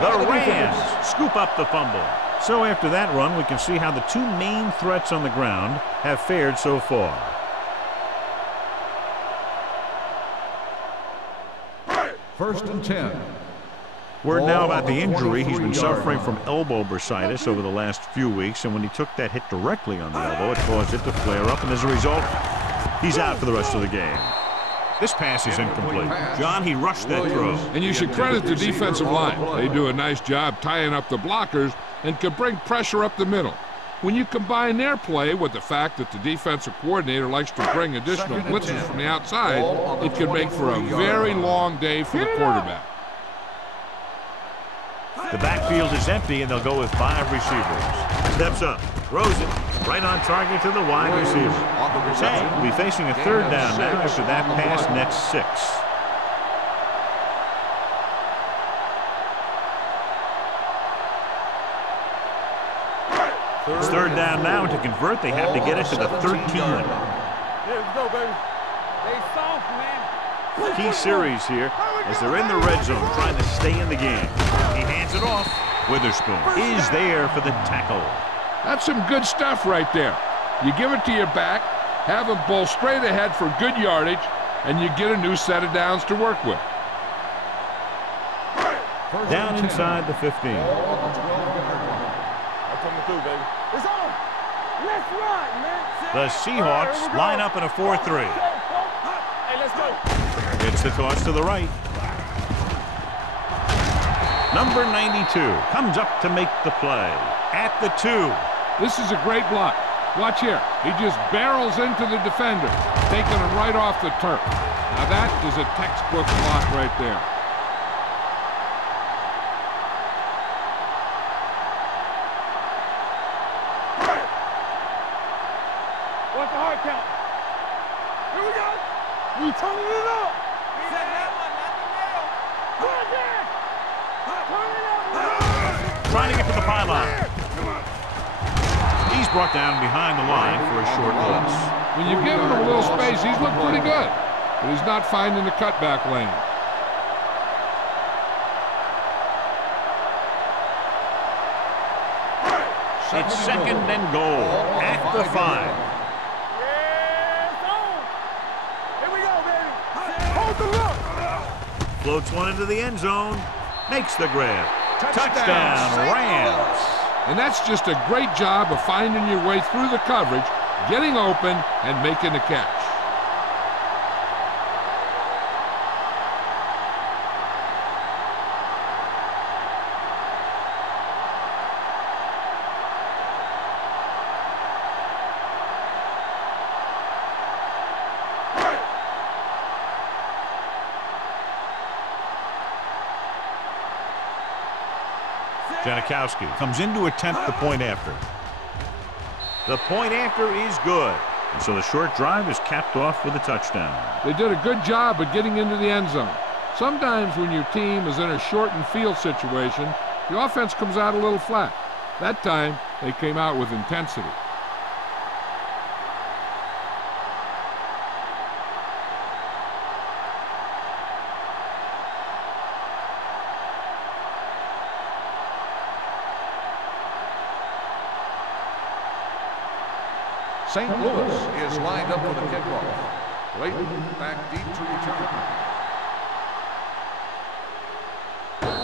The Rams scoop up the fumble. So after that run, we can see how the two main threats on the ground have fared so far. First and 10. Word now about the injury. He's been suffering from elbow bursitis over the last few weeks, and when he took that hit directly on the elbow, it caused it to flare up, and as a result, he's out for the rest of the game. This pass is incomplete. John, he rushed that throw. And you should credit the defensive line. They do a nice job tying up the blockers and can bring pressure up the middle. When you combine their play with the fact that the defensive coordinator likes to bring additional blitzes from the outside, it can make for a very long day for the quarterback. The backfield is empty, and they'll go with 5 receivers. Steps up, throws it, right on target to the wide receiver. Say, will be facing a third down now after that pass nets 6. It's third down now, and to convert, they have to get it to the 13. Here we go, baby. They soft, man. Key series here as they're in the red zone trying to stay in the game. He hands it off. Witherspoon is there for the tackle. That's some good stuff right there. You give it to your back, have him bowl straight ahead for good yardage, and you get a new set of downs to work with. Down inside the 15. I'm coming through, baby. It's on. Let's ride, man. The Seahawks line up in a 4-3. Hey, let's go. It's the toss to the right. Number 92 comes up to make the play at the 2. This is a great block. Watch here. He just barrels into the defender, taking him right off the turf. Now that is a textbook block right there. What's the hard count? Here we go. You turning it up. Set that one, not the middle. Right there. Turn it up. Trying to get to the pylon. He's brought down behind the line for a short loss. When you give him a little space, he's looked pretty good, but he's not finding the cutback lane. It's second and goal at the 5. Yeah, it's on. Here we go, baby. Hold the look. Floats one into the end zone. Makes the grab. Touchdown, Rams. And that's just a great job of finding your way through the coverage, getting open, and making the catch. Janikowski comes in to attempt the point after. The point after is good. And so the short drive is capped off with a touchdown. They did a good job of getting into the end zone. Sometimes when your team is in a shortened field situation, the offense comes out a little flat. That time, they came out with intensity. St. Louis is lined up for the kickoff. Layton back deep to return.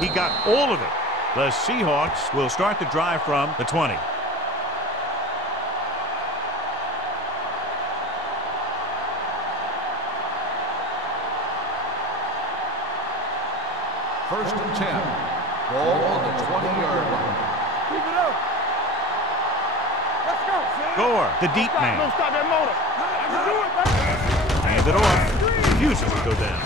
He got all of it. The Seahawks will start the drive from the 20. First and 10. Ball on the 20-yard line. Keep it up. Let's go. Gore, the deep Don't man. stop that motor. I can do it, baby. Hand it off. Refuses to go down.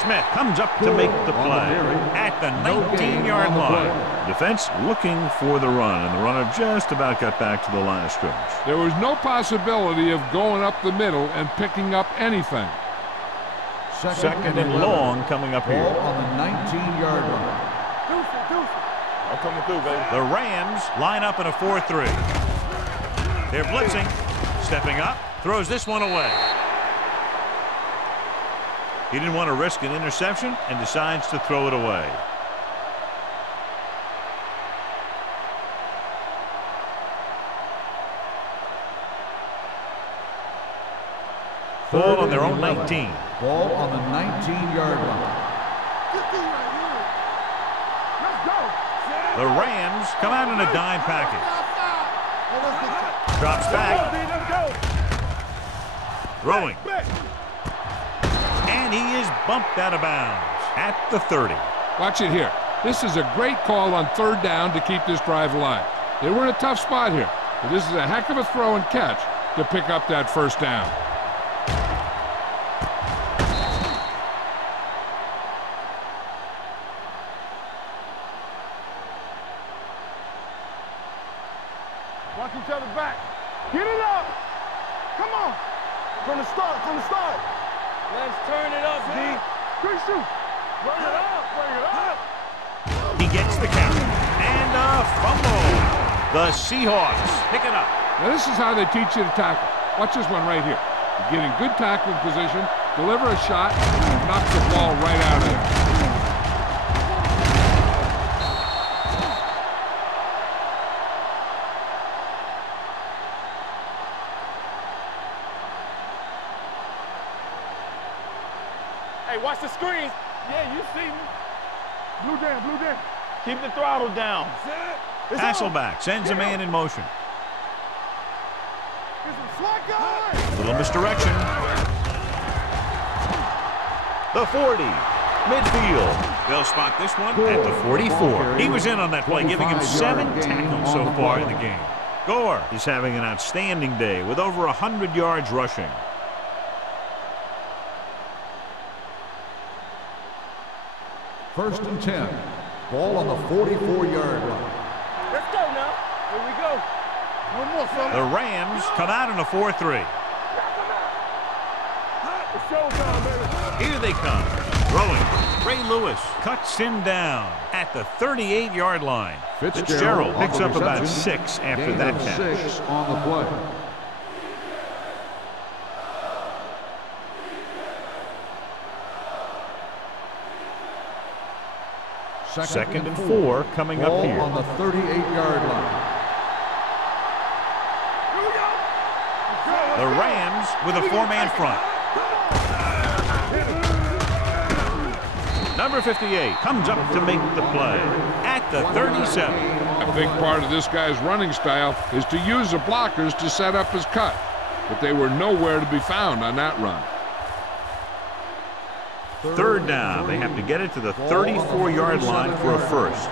Smith comes up to make the play at the 19-yard line. Defense looking for the run, and the runner just about got back to the line of scrimmage. There was no possibility of going up the middle and picking up anything. Second and long coming up here. Ball on the 19-yard line. Deuce it. I'm coming through, baby. The Rams line up in a 4-3. They're blitzing. Stepping up. Throws this one away. He didn't want to risk an interception and decides to throw it away. Ball on their own 19. Ball on the 19-yard line. The Rams come out in a dime package. Drops back. Throwing. And he is bumped out of bounds at the 30. Watch it here. This is a great call on third down to keep this drive alive. They were in a tough spot here, but this is a heck of a throw and catch to pick up that first down. Watch each other back. Get it up. Come on. From the start, from the start. Let's turn it up, D. Good shoot. Bring it up, bring it up. He gets the count. And a fumble. The Seahawks pick it up. Now this is how they teach you to tackle. Watch this one right here. You get in good tackling position, deliver a shot, and knock the ball right out of there. Hey, watch the screen. Yeah, you see me. Blue down, blue down. Keep the throttle down. It's Hasselback sends a man in motion. Get some slack guy. Little misdirection. The 40. Midfield. They'll spot this one at the 44. He was in on that play, giving him 7 tackles so far in the game. Gore is having an outstanding day with over 100 yards rushing. First and 10. Ball on the 44-yard line. Let's go now. Here we go. One more, son. The Rams come out in a 4-3. It's showtime, baby. Here they come. Throwing. Ray Lewis cuts him down at the 38-yard line. Fitzgerald picks up about 6 after that catch. 6 on the play. Second and 4 coming up here. On the 38-yard line. The Rams with a 4-man front. Number 58 comes up to make the play at the 37. A big part of this guy's running style is to use the blockers to set up his cut, but they were nowhere to be found on that run. Third down. They have to get it to the 34-yard line for a first.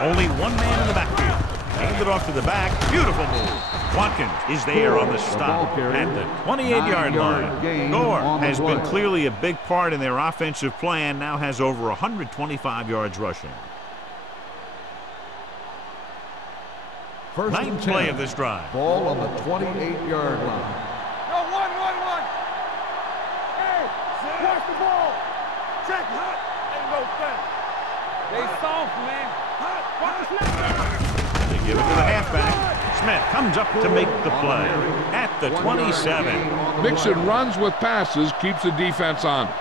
Only one man in the backfield. Hand it off to the back. Beautiful move. Watkins is there on the stop at the 28-yard line. Gore has been clearly a big part in their offensive plan. Now has over 125 yards rushing. Ninth play of this drive. Ball on the 28-yard line. No, one. Hey, watch the ball. Check it. Ain't no thing. They soft, man. Watch the snap. They give it to the halfback. Smith comes up to make the play at the 27. Mixing runs with passes keeps the defense honest.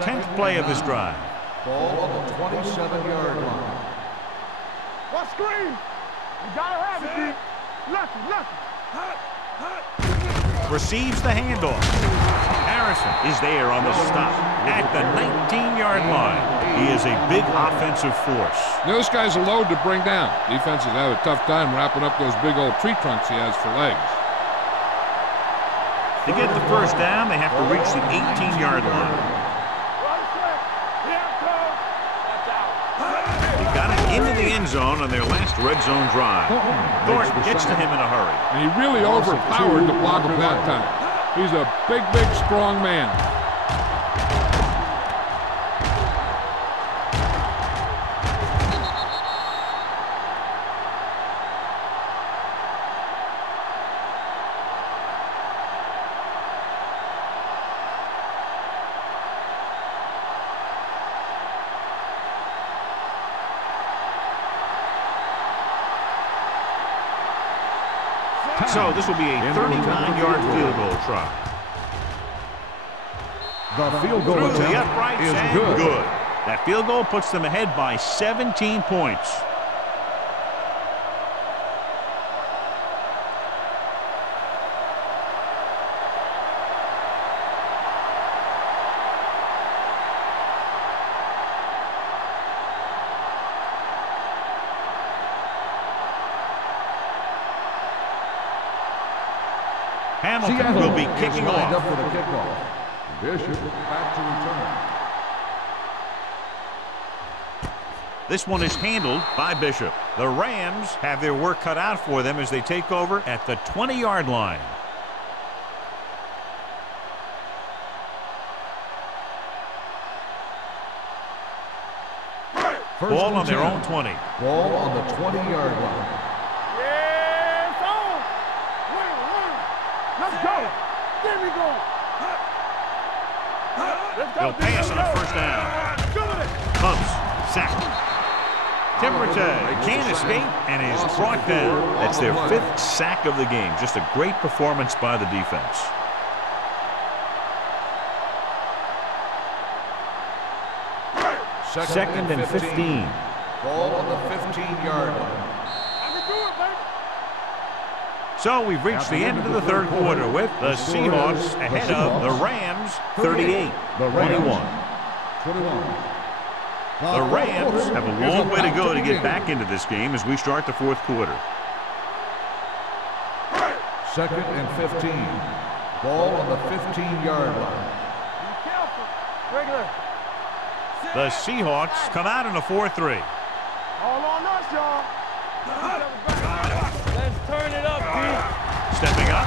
Tenth play of this drive. Ball on the 27-yard line. Watch screen. You gotta have it, D. Lucky. Receives the handoff. Harrison is there on the stop at the 19-yard line. He is a big offensive force. Those guys are load to bring down. Defenses have a tough time wrapping up those big old tree trunks he has for legs. To get the first down, they have to reach the 18-yard line. They got it into the end zone on their last red zone drive. Thornton gets to him in a hurry. And he really overpowered the blocker that time. He's a big, strong man. time. So this will be a 39-yard field goal try. The field goal Through the attempt uprights is and good. That field goal puts them ahead by 17 points. Hamilton will be kicking lined off. up for the kickoff. Bishop back to return. This one is handled by Bishop. The Rams have their work cut out for them as they take over at the 20-yard line. Ball on their own 20. Ball on the 20-yard line. Yeah, it's on. Let's go. There we go. Let's go. They'll pass on a first down. Bumps, sack. Timberton can't escape and is brought down. That's their 5th sack of the game. Just a great performance by the defense. Second and 15. Ball on the 15-yard line. So we've reached the end of the third quarter with the Seahawks ahead of the Rams 38-21. The Rams have a long way to go to get back into this game as we start the fourth quarter. Second and 15. Ball on the 15-yard line. Be careful. Regular. The Seahawks come out in a 4-3. All on us, y'all. Let's turn it up, D. Stepping up.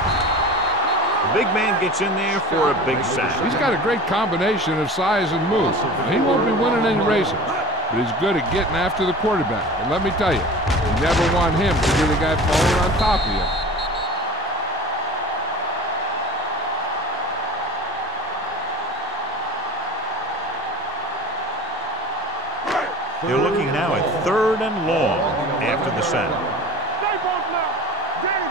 The big man gets in there for a big sack. He's got a great combination of size and moves. He won't be winning any races, but he's good at getting after the quarterback. And let me tell you, you never want him to be the guy falling on top of you. They're looking now at 3rd and long after the sack. Stay both now. Danny.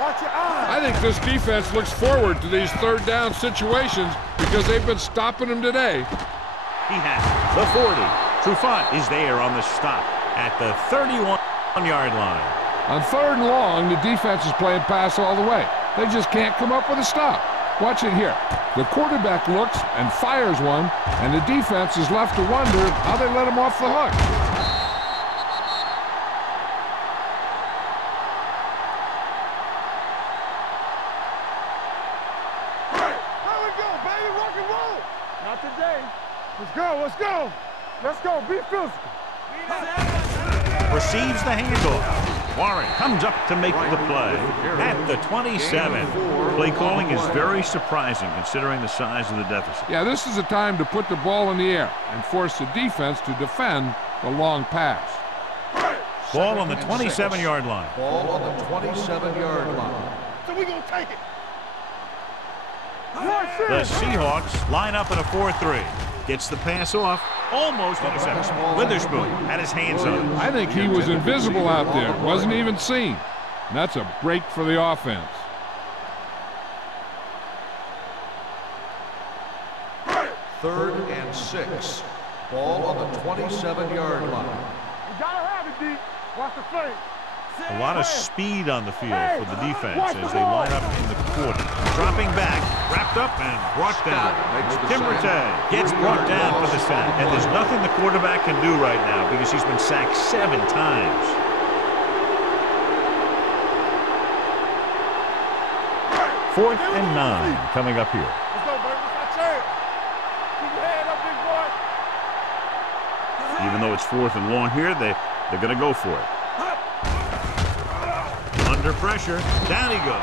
Watch your eyes. I think this defense looks forward to these 3rd down situations because they've been stopping them today. He has the 40. Trufant is there on the stop at the 31-yard line. On 3rd and long, the defense is playing pass all the way. They just can't come up with a stop. Watch it here. The quarterback looks and fires one, and the defense is left to wonder how they let him off the hook. There we go, baby. Rock and roll. Not today. Let's go. Be physical. Receives the handoff. Warren comes up to make the play at the 27. Play calling is very surprising considering the size of the deficit. Yeah, this is a time to put the ball in the air and force the defense to defend the long pass. Ball on the 27-yard line. Ball on the 27-yard line. So we gonna take it. The Seahawks line up in a 4-3. Gets the pass off. Almost intercepted. Witherspoon had his hands on it. I think he was invisible out there. Wasn't even seen. And that's a break for the offense. Third and 6. Ball on the 27-yard line. You gotta have it, D. Watch the fake. A lot of speed on the field for the defense as they line up in the quarter. Dropping back, wrapped up and brought down. Timberton gets brought down for the sack. And there's nothing the quarterback can do right now because he's been sacked 7 times. Fourth and 9 coming up here. Let's go, baby. Let's chance. Keep your head up, big boy. Even though it's 4th and long here, they're going to go for it. Under pressure, down he goes.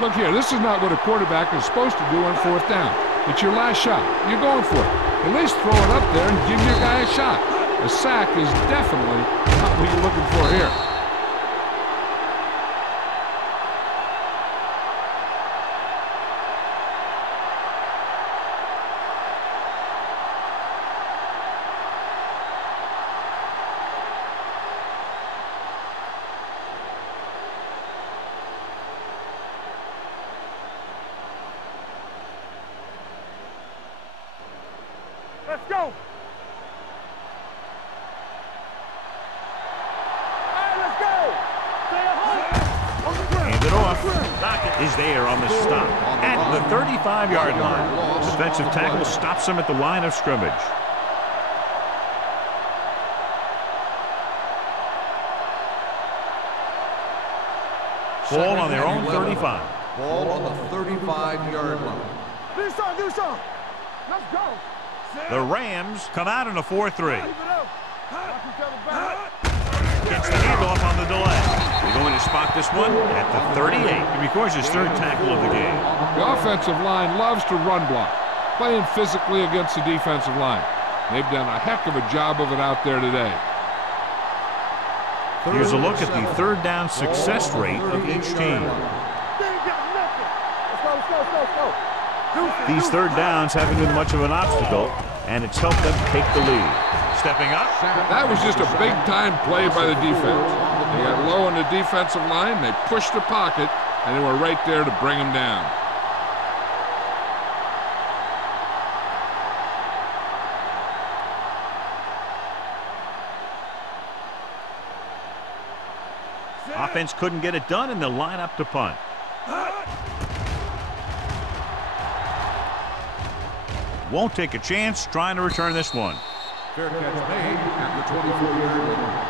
Look here, this is not what a quarterback is supposed to do on 4th down. It's your last shot. You're going for it. At least throw it up there and give your guy a shot. A sack is definitely not what you're looking for here. go. Hey, let's go. Stay at home. Hand it off. Dockett is there on the stop at the 35-yard line. Defensive tackle stops him at the line of scrimmage. Ball on their own 35. Ball on the 35-yard line. Do something. Let's go. The Rams come out in a 4-3. Keep it up. Knock each other back. Gets the handoff on the delay. We're going to spot this one at the 38. He records his third tackle of the game. The offensive line loves to run block, playing physically against the defensive line. They've done a heck of a job of it out there today. Here's a look at the third down success rate of each team. These third downs haven't been much of an obstacle, and it's helped them take the lead. Stepping up. That was just a big-time play by the defense. They got low on the defensive line, they pushed the pocket, and they were right there to bring them down. Offense couldn't get it done, and they'll line up to punt. Won't take a chance trying to return this one. Fair catch made at the 24-yard line.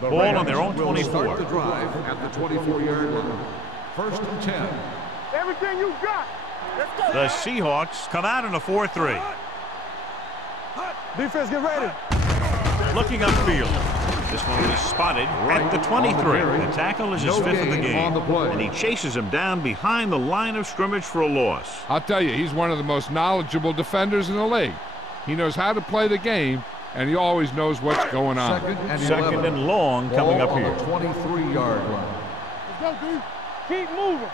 Ball on their own 24. Start the drive at the 24-yard line. First and 10. Everything you got. Let's go. The Seahawks come out in a 4-3. Defense, get ready. Looking upfield. This one will be spotted at the 23. The tackle is his fifth of the game, and he chases him down behind the line of scrimmage for a loss. I'll tell you, he's one of the most knowledgeable defenders in the league. He knows how to play the game, and he always knows what's going on. Second and long coming up here. On the 23-yard line. Let's go, D. Keep moving.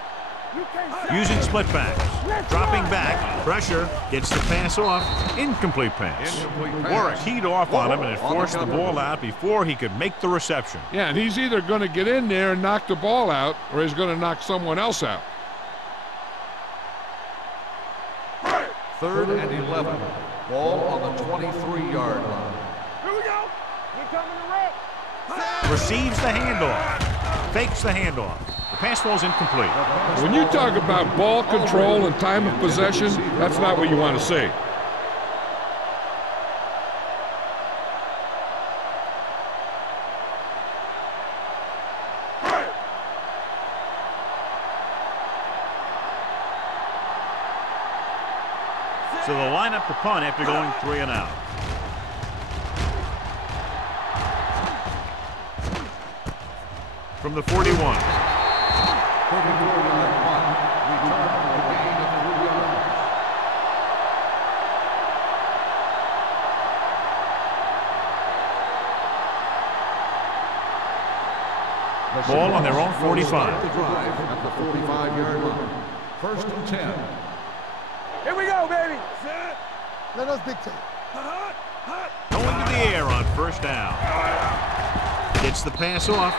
You can't Using split backs. Dropping back. Pressure. Gets the pass off. Incomplete pass. Warwick keyed off on him, and it forced the ball out before he could make the reception. Yeah, and he's either going to get in there and knock the ball out, or he's going to knock someone else out. Third and 11. Ball on the 23-yard line. Here we go. Here coming the red. Receives the handoff. Fakes the handoff. The pass falls incomplete. When you talk about ball control and time of possession, that's not what you want to see. So they'll line up to punt after going 3 and out. From the 41. 34-yard punt. Return for a gain of 3 yards. Ball on their own 45. Start the drive at the 45-yard line. First and 10. Here we go, baby. Let us dictate. Going to the air on first down. Gets the pass off.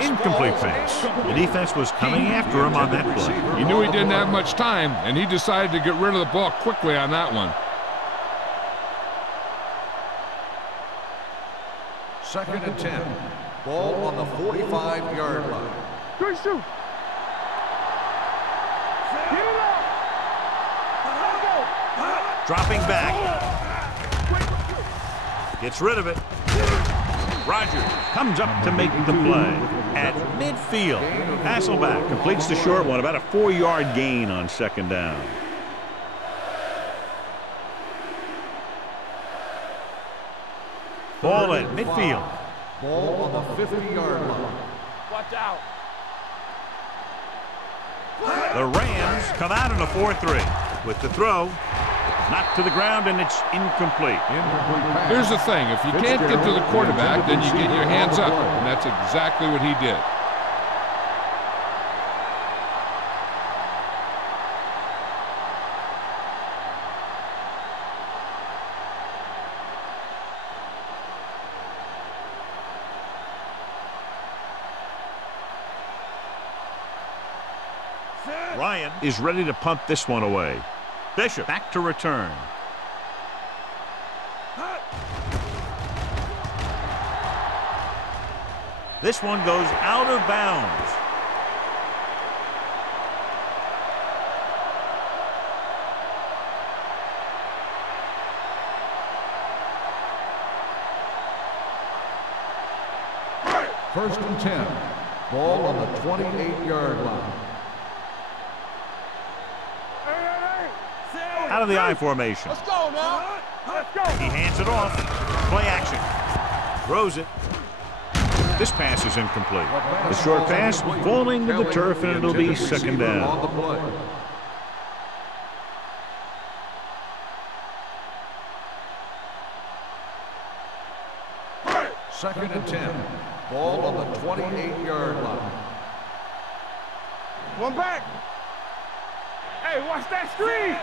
Incomplete pass. The defense was coming after him on that play. He knew he didn't have much time, and he decided to get rid of the ball quickly on that one. Second and 10. Ball on the 45-yard line. Good shoot. Get it up. Let's go. Dropping back. Gets rid of it. Rogers comes up to make the play at midfield. Hasselback completes the short one, about a 4-yard gain on second down. Ball at midfield. Ball on the 50-yard line. Watch out. The Rams come out in a 4-3 with the throw. Knocked to the ground, and it's incomplete. Here's the thing. If you can't get to the quarterback, then you get your hands up, and that's exactly what he did. Ryan is ready to punt this one away. Bishop back to return. This one goes out of bounds. First and 10. Ball on the 28-yard line. Out of the I formation. Let's go now. Let's go. He hands it off. Play action. Throws it. This pass is incomplete. The short pass falling to the turf, and it'll be second down. Second and 10. Ball on the 28-yard line. One back. Hey, watch that screen.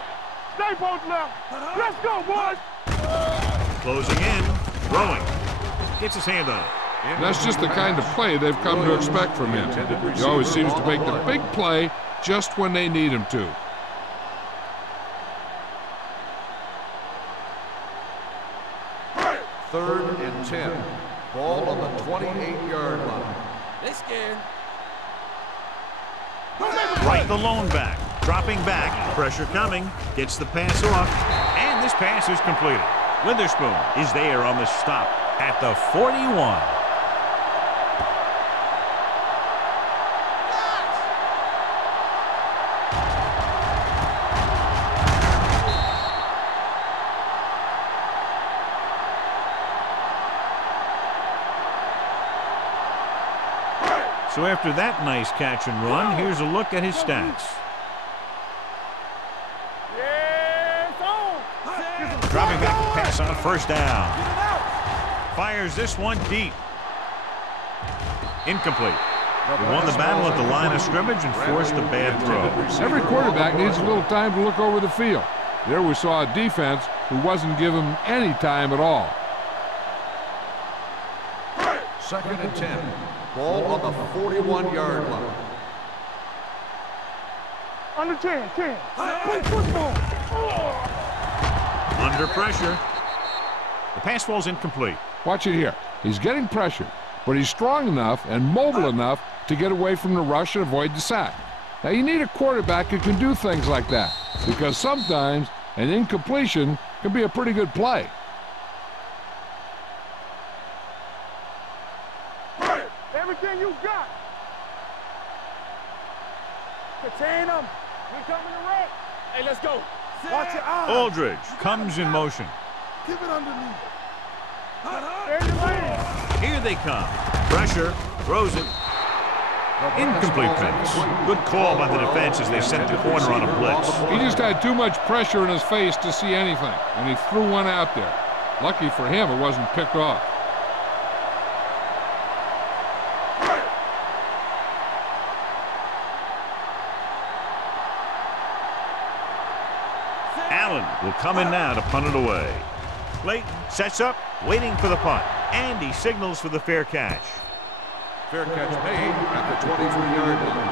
Stay both left. Let's go, boys. Closing in. Throwing. Gets his hand on it. That's just the kind of play they've come to expect from him. He always seems to make the big play just when they need him to. Third and 10. Ball on the 28-yard line. They scared. Right the lone back. Dropping back. Pressure coming. Gets the pass off. And this pass is completed. Witherspoon is there on the stop at the 41. So after that nice catch and run, here's a look at his stats. Dropping back to pass on first down. Fires this one deep. Incomplete. He won the battle at the line of scrimmage and forced a bad throw. Every quarterback needs a little time to look over the field. There we saw a defense who wasn't given any time at all. Second and 10. Ball on the 41-yard line. Under 10. Play football. Under pressure. The pass falls incomplete. Watch it here. He's getting pressured, but he's strong enough and mobile enough to get away from the rush and avoid the sack. Now, you need a quarterback who can do things like that, because sometimes an incompletion can be a pretty good play. Everything you got. Contain them. We coming to wreck. Hey, let's go. Watch your eyes. Aldridge comes in motion. Keep it underneath. There's your lane. Here they come. Pressure. Throws it. Incomplete pass. Good call by the defense as they sent the corner on a blitz. He just had too much pressure in his face to see anything, and he threw one out there. Lucky for him, it wasn't picked off. Allen will come in now to punt it away. Clayton sets up, waiting for the punt, and he signals for the fair catch. Fair catch made at the 23-yard line.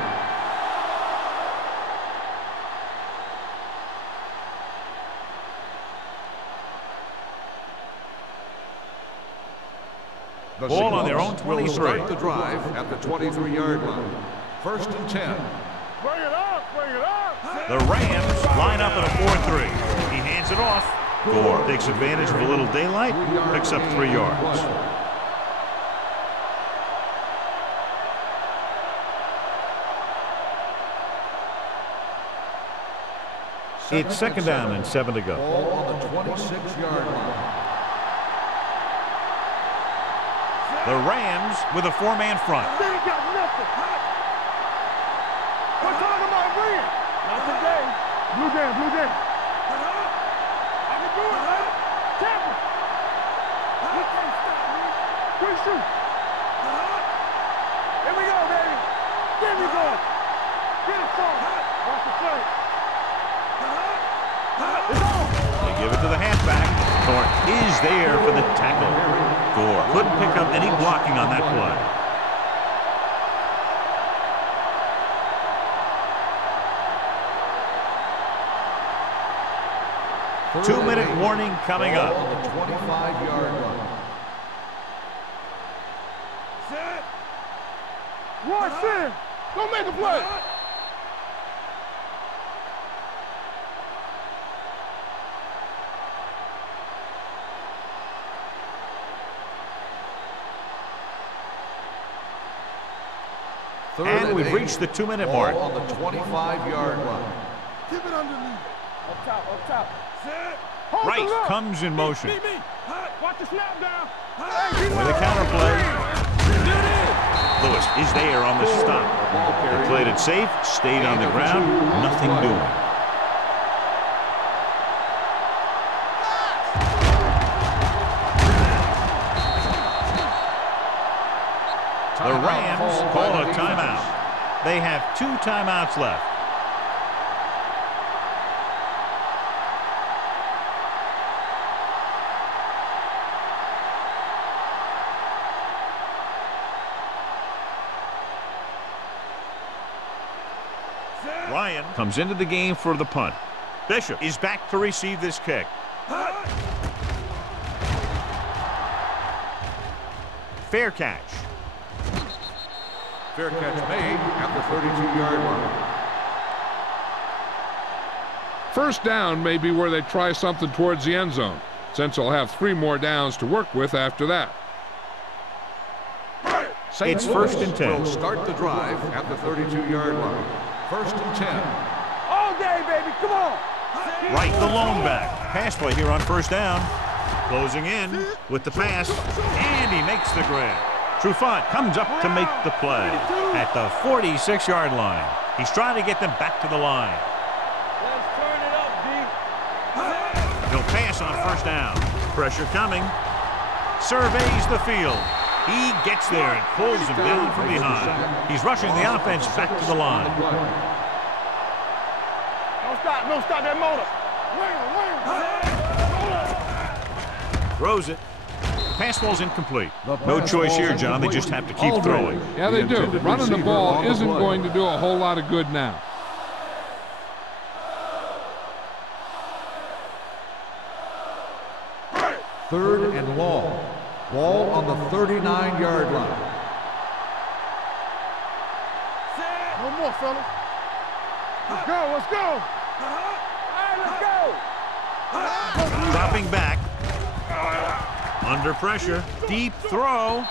The Ball on their own Seahawks will 23. start the drive at the 23-yard line. First and 10. Bring it up. Bring it up. The Rams line up at a 4-3. He hands it off. Gore takes advantage of a little daylight, picks up 3 yards. It's second down and 7 to go. Ball on the 26-yard line. The Rams with a 4-man front. They ain't got nothing. We're talking about win. Not today. Blue down. I can do it, man. Tap it. You can't stop me. Quick shoot. Here we go, baby. There we go. Get it, son. Watch the play. It's on. They give it to the halfback. Thornton is there for the tackle. Gore couldn't pick up any blocking on that play. 2-minute warning coming up. On the 25-yard line. Set. Rush in. Don't make a play. And we've reached the 2-minute mark. On the 25-yard line. Keep it underneath. Up top, up top. Set. Hold Rice the look. comes in motion. Me. Watch the snap down. With a counterplay. Lewis is there on the stop. They played it safe, stayed on the ground, nothing doing. The Rams call a timeout. They have 2 timeouts left. Ryan comes into the game for the punt. Bishop is back to receive this kick. Fair catch. Fair catch made at the 32-yard line. First down may be where they try something towards the end zone, since they'll have 3 more downs to work with after that. It's 1st and 10. Will start the drive at the 32-yard line. 1st and 10. All day, baby. Come on. Right, the lone back. Pass play here on 1st down. Closing in with the pass, and he makes the grab. Trufant comes up to make the play at the 46-yard line. He's trying to get them back to the line. Let's turn it up, D. He'll pass on 1st down. Pressure coming. Surveys the field. He gets there and pulls him down from behind. He's rushing the offense back to the line. Don't stop that motor. Throws it. Pass ball's incomplete. No choice here, John. They just have to keep throwing. Yeah, they do. Running the ball isn't going to do a whole lot of good now. Third and long. Ball on the 39-yard line. No more, fellas. Let's go, let's go. All right, let's go. Dropping back. Under pressure. Deep throw.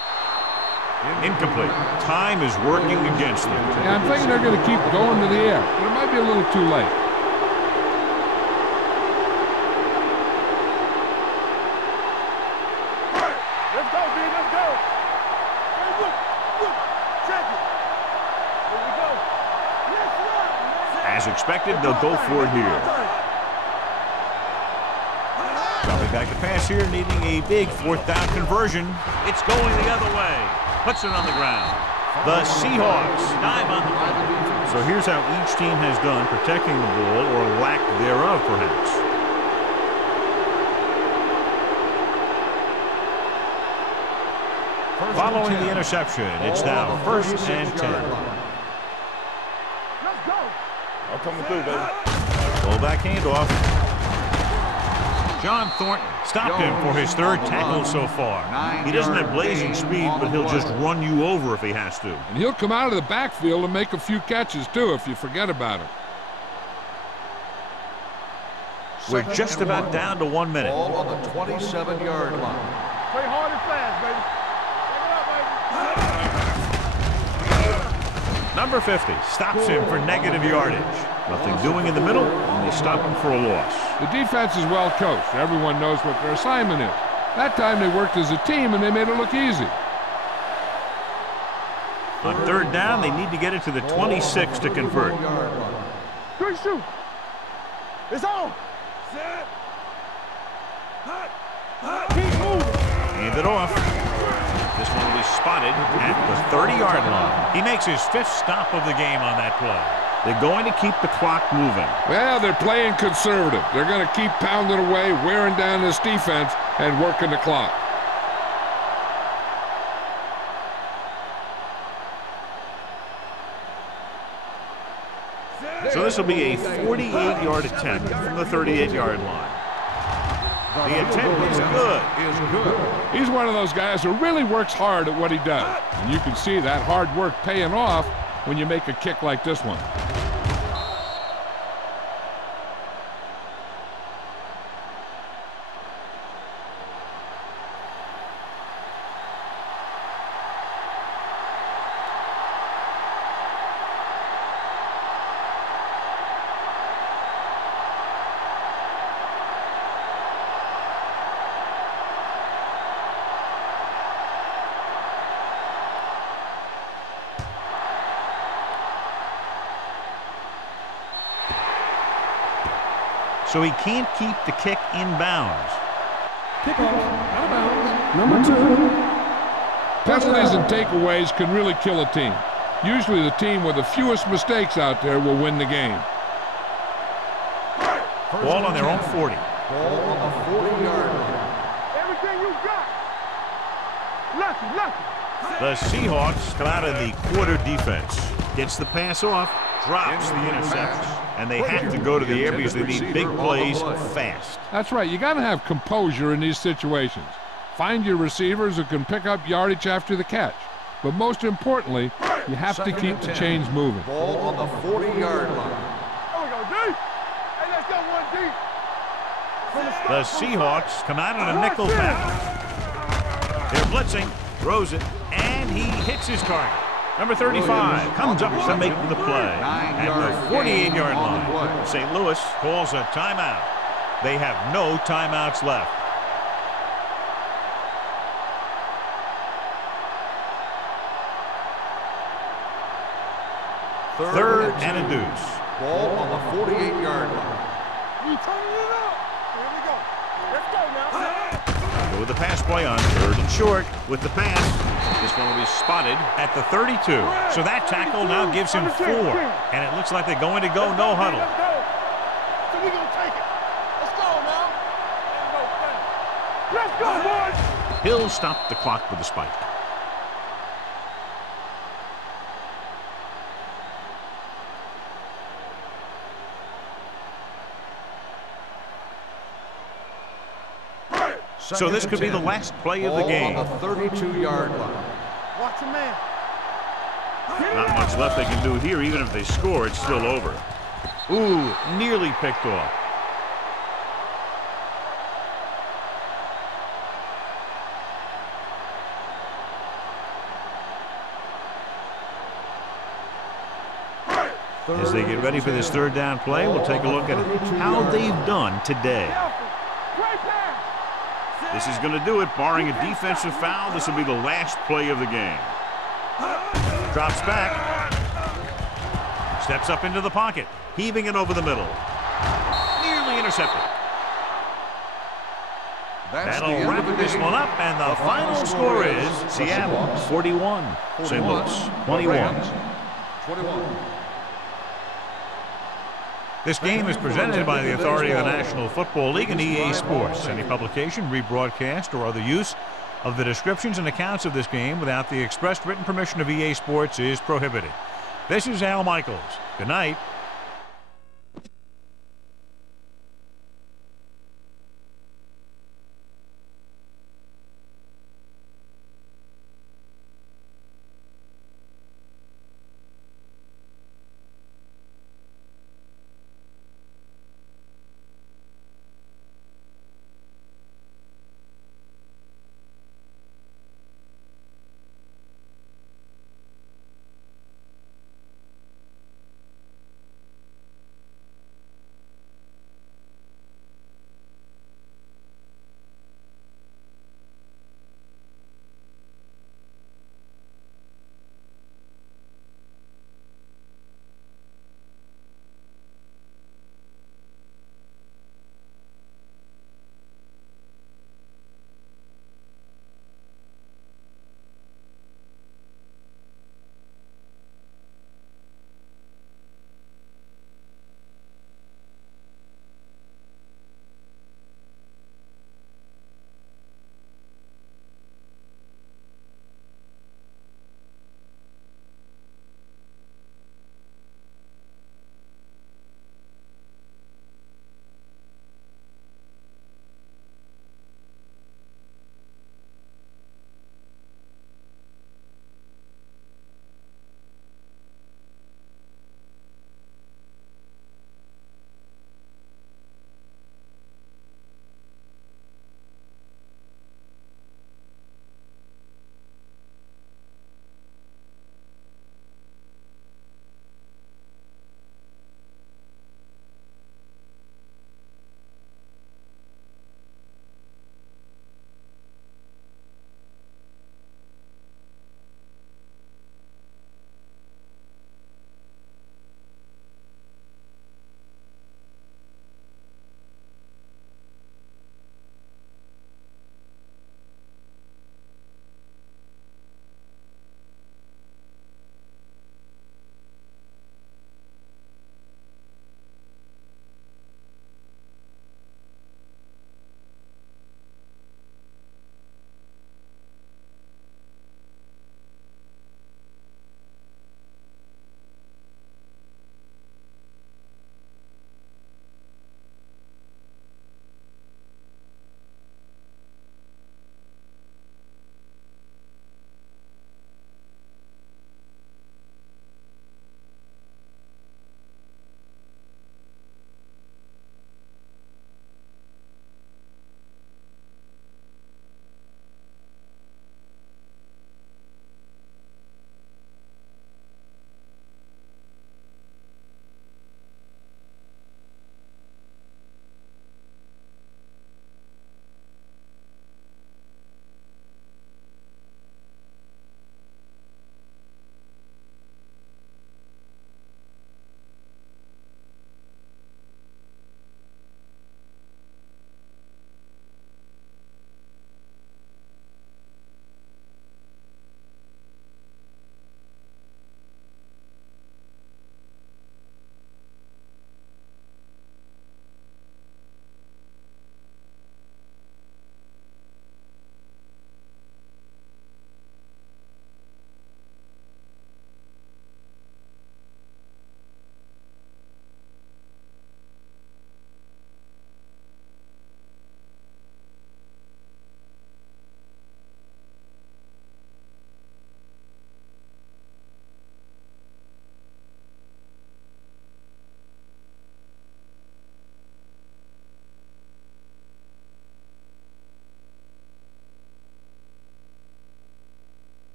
Incomplete. Time is working against them. Yeah, I'm thinking they're going to keep going to the air, but it might be a little too late. Let's go, B, let's go. Hey, look, check it. Here we go. Let's run. As expected, they'll go for it here. Dropping back to pass here, needing a big 4th down conversion. It's going the other way. Puts it on the ground. The Seahawks dive on the ball. So here's how each team has done protecting the ball, or lack thereof, perhaps. Following the interception, it's now 1st and 10. Let's go. I'm coming through, baby. Fullback handoff. John Thornton stopped him for his 3rd tackle so far. He doesn't have blazing speed, but he'll just run you over if he has to. And he'll come out of the backfield and make a few catches, too, if you forget about him. We're just about down to 1 minute. Ball on the 27-yard line. Play hard and fast, baby. Number 50 stops him for negative yardage. Nothing doing in the middle, and they stop him for a loss. The defense is well coached. Everyone knows what their assignment is. That time they worked as a team, and they made it look easy. On 3rd down, they need to get it to the 26 to convert. Good shoot. It's on. Set. Keep moving. Hand it off. This one will be spotted at the 30-yard line. He makes his 5th stop of the game on that play. They're going to keep the clock moving. Well, they're playing conservative. They're going to keep pounding away, wearing down this defense, and working the clock. So this will be a 48-yard attempt from the 38-yard line. The attempt is good. He's one of those guys who really works hard at what he does. And you can see that hard work paying off when you make a kick like this one. So he can't keep the kick in bounds. Kickoff, out of bounds. Number 2. Penalties and takeaways can really kill a team. Usually the team with the fewest mistakes out there will win the game. Ball on their own 40. Ball on the 40-yard line. Everything you got. Lucky. The Seahawks come out of the quarter defense. Gets the pass off, drops the interception. And they have to go to the air because they need big plays fast. That's right. You got to have composure in these situations. Find your receivers who can pick up yardage after the catch. But most importantly, you have to keep the chains moving. Ball on the 40-yard line. There we go, D. Hey, let's go 1 D. The Seahawks come out in a nickel package. They're blitzing, throws it, and he hits his target. Number 35 comes up to make the play at the 48-yard line. St. Louis calls a timeout. They have no timeouts left. Third and a deuce. Ball on the 48-yard line. We turning it up. Here we go. Let's go now. Go with the pass play on 3rd and short with the pass. This one will be spotted at the 32. So that tackle now gives him 4. And it looks like they're going to go no huddle. So we're going to take it. Let's go now. Let's go, boys. He'll stop the clock with the spike. So this could be the last play of the game. On the 32-yard line. Watch a man. Not much left they can do here. Even if they score, it's still over. Ooh, nearly picked off. As they get ready for this 3rd down play, we'll take a look at how they've done today. This is going to do it. Barring a defensive foul, this will be the last play of the game. Drops back. Steps up into the pocket. Heaving it over the middle. Nearly intercepted. That'll wrap this one up, and the final score is Seattle 41, St. Louis 21. This game is presented by the authority of the National Football League and EA Sports. Any publication, rebroadcast, or other use of the descriptions and accounts of this game without the expressed written permission of EA Sports is prohibited. This is Al Michaels. Good night.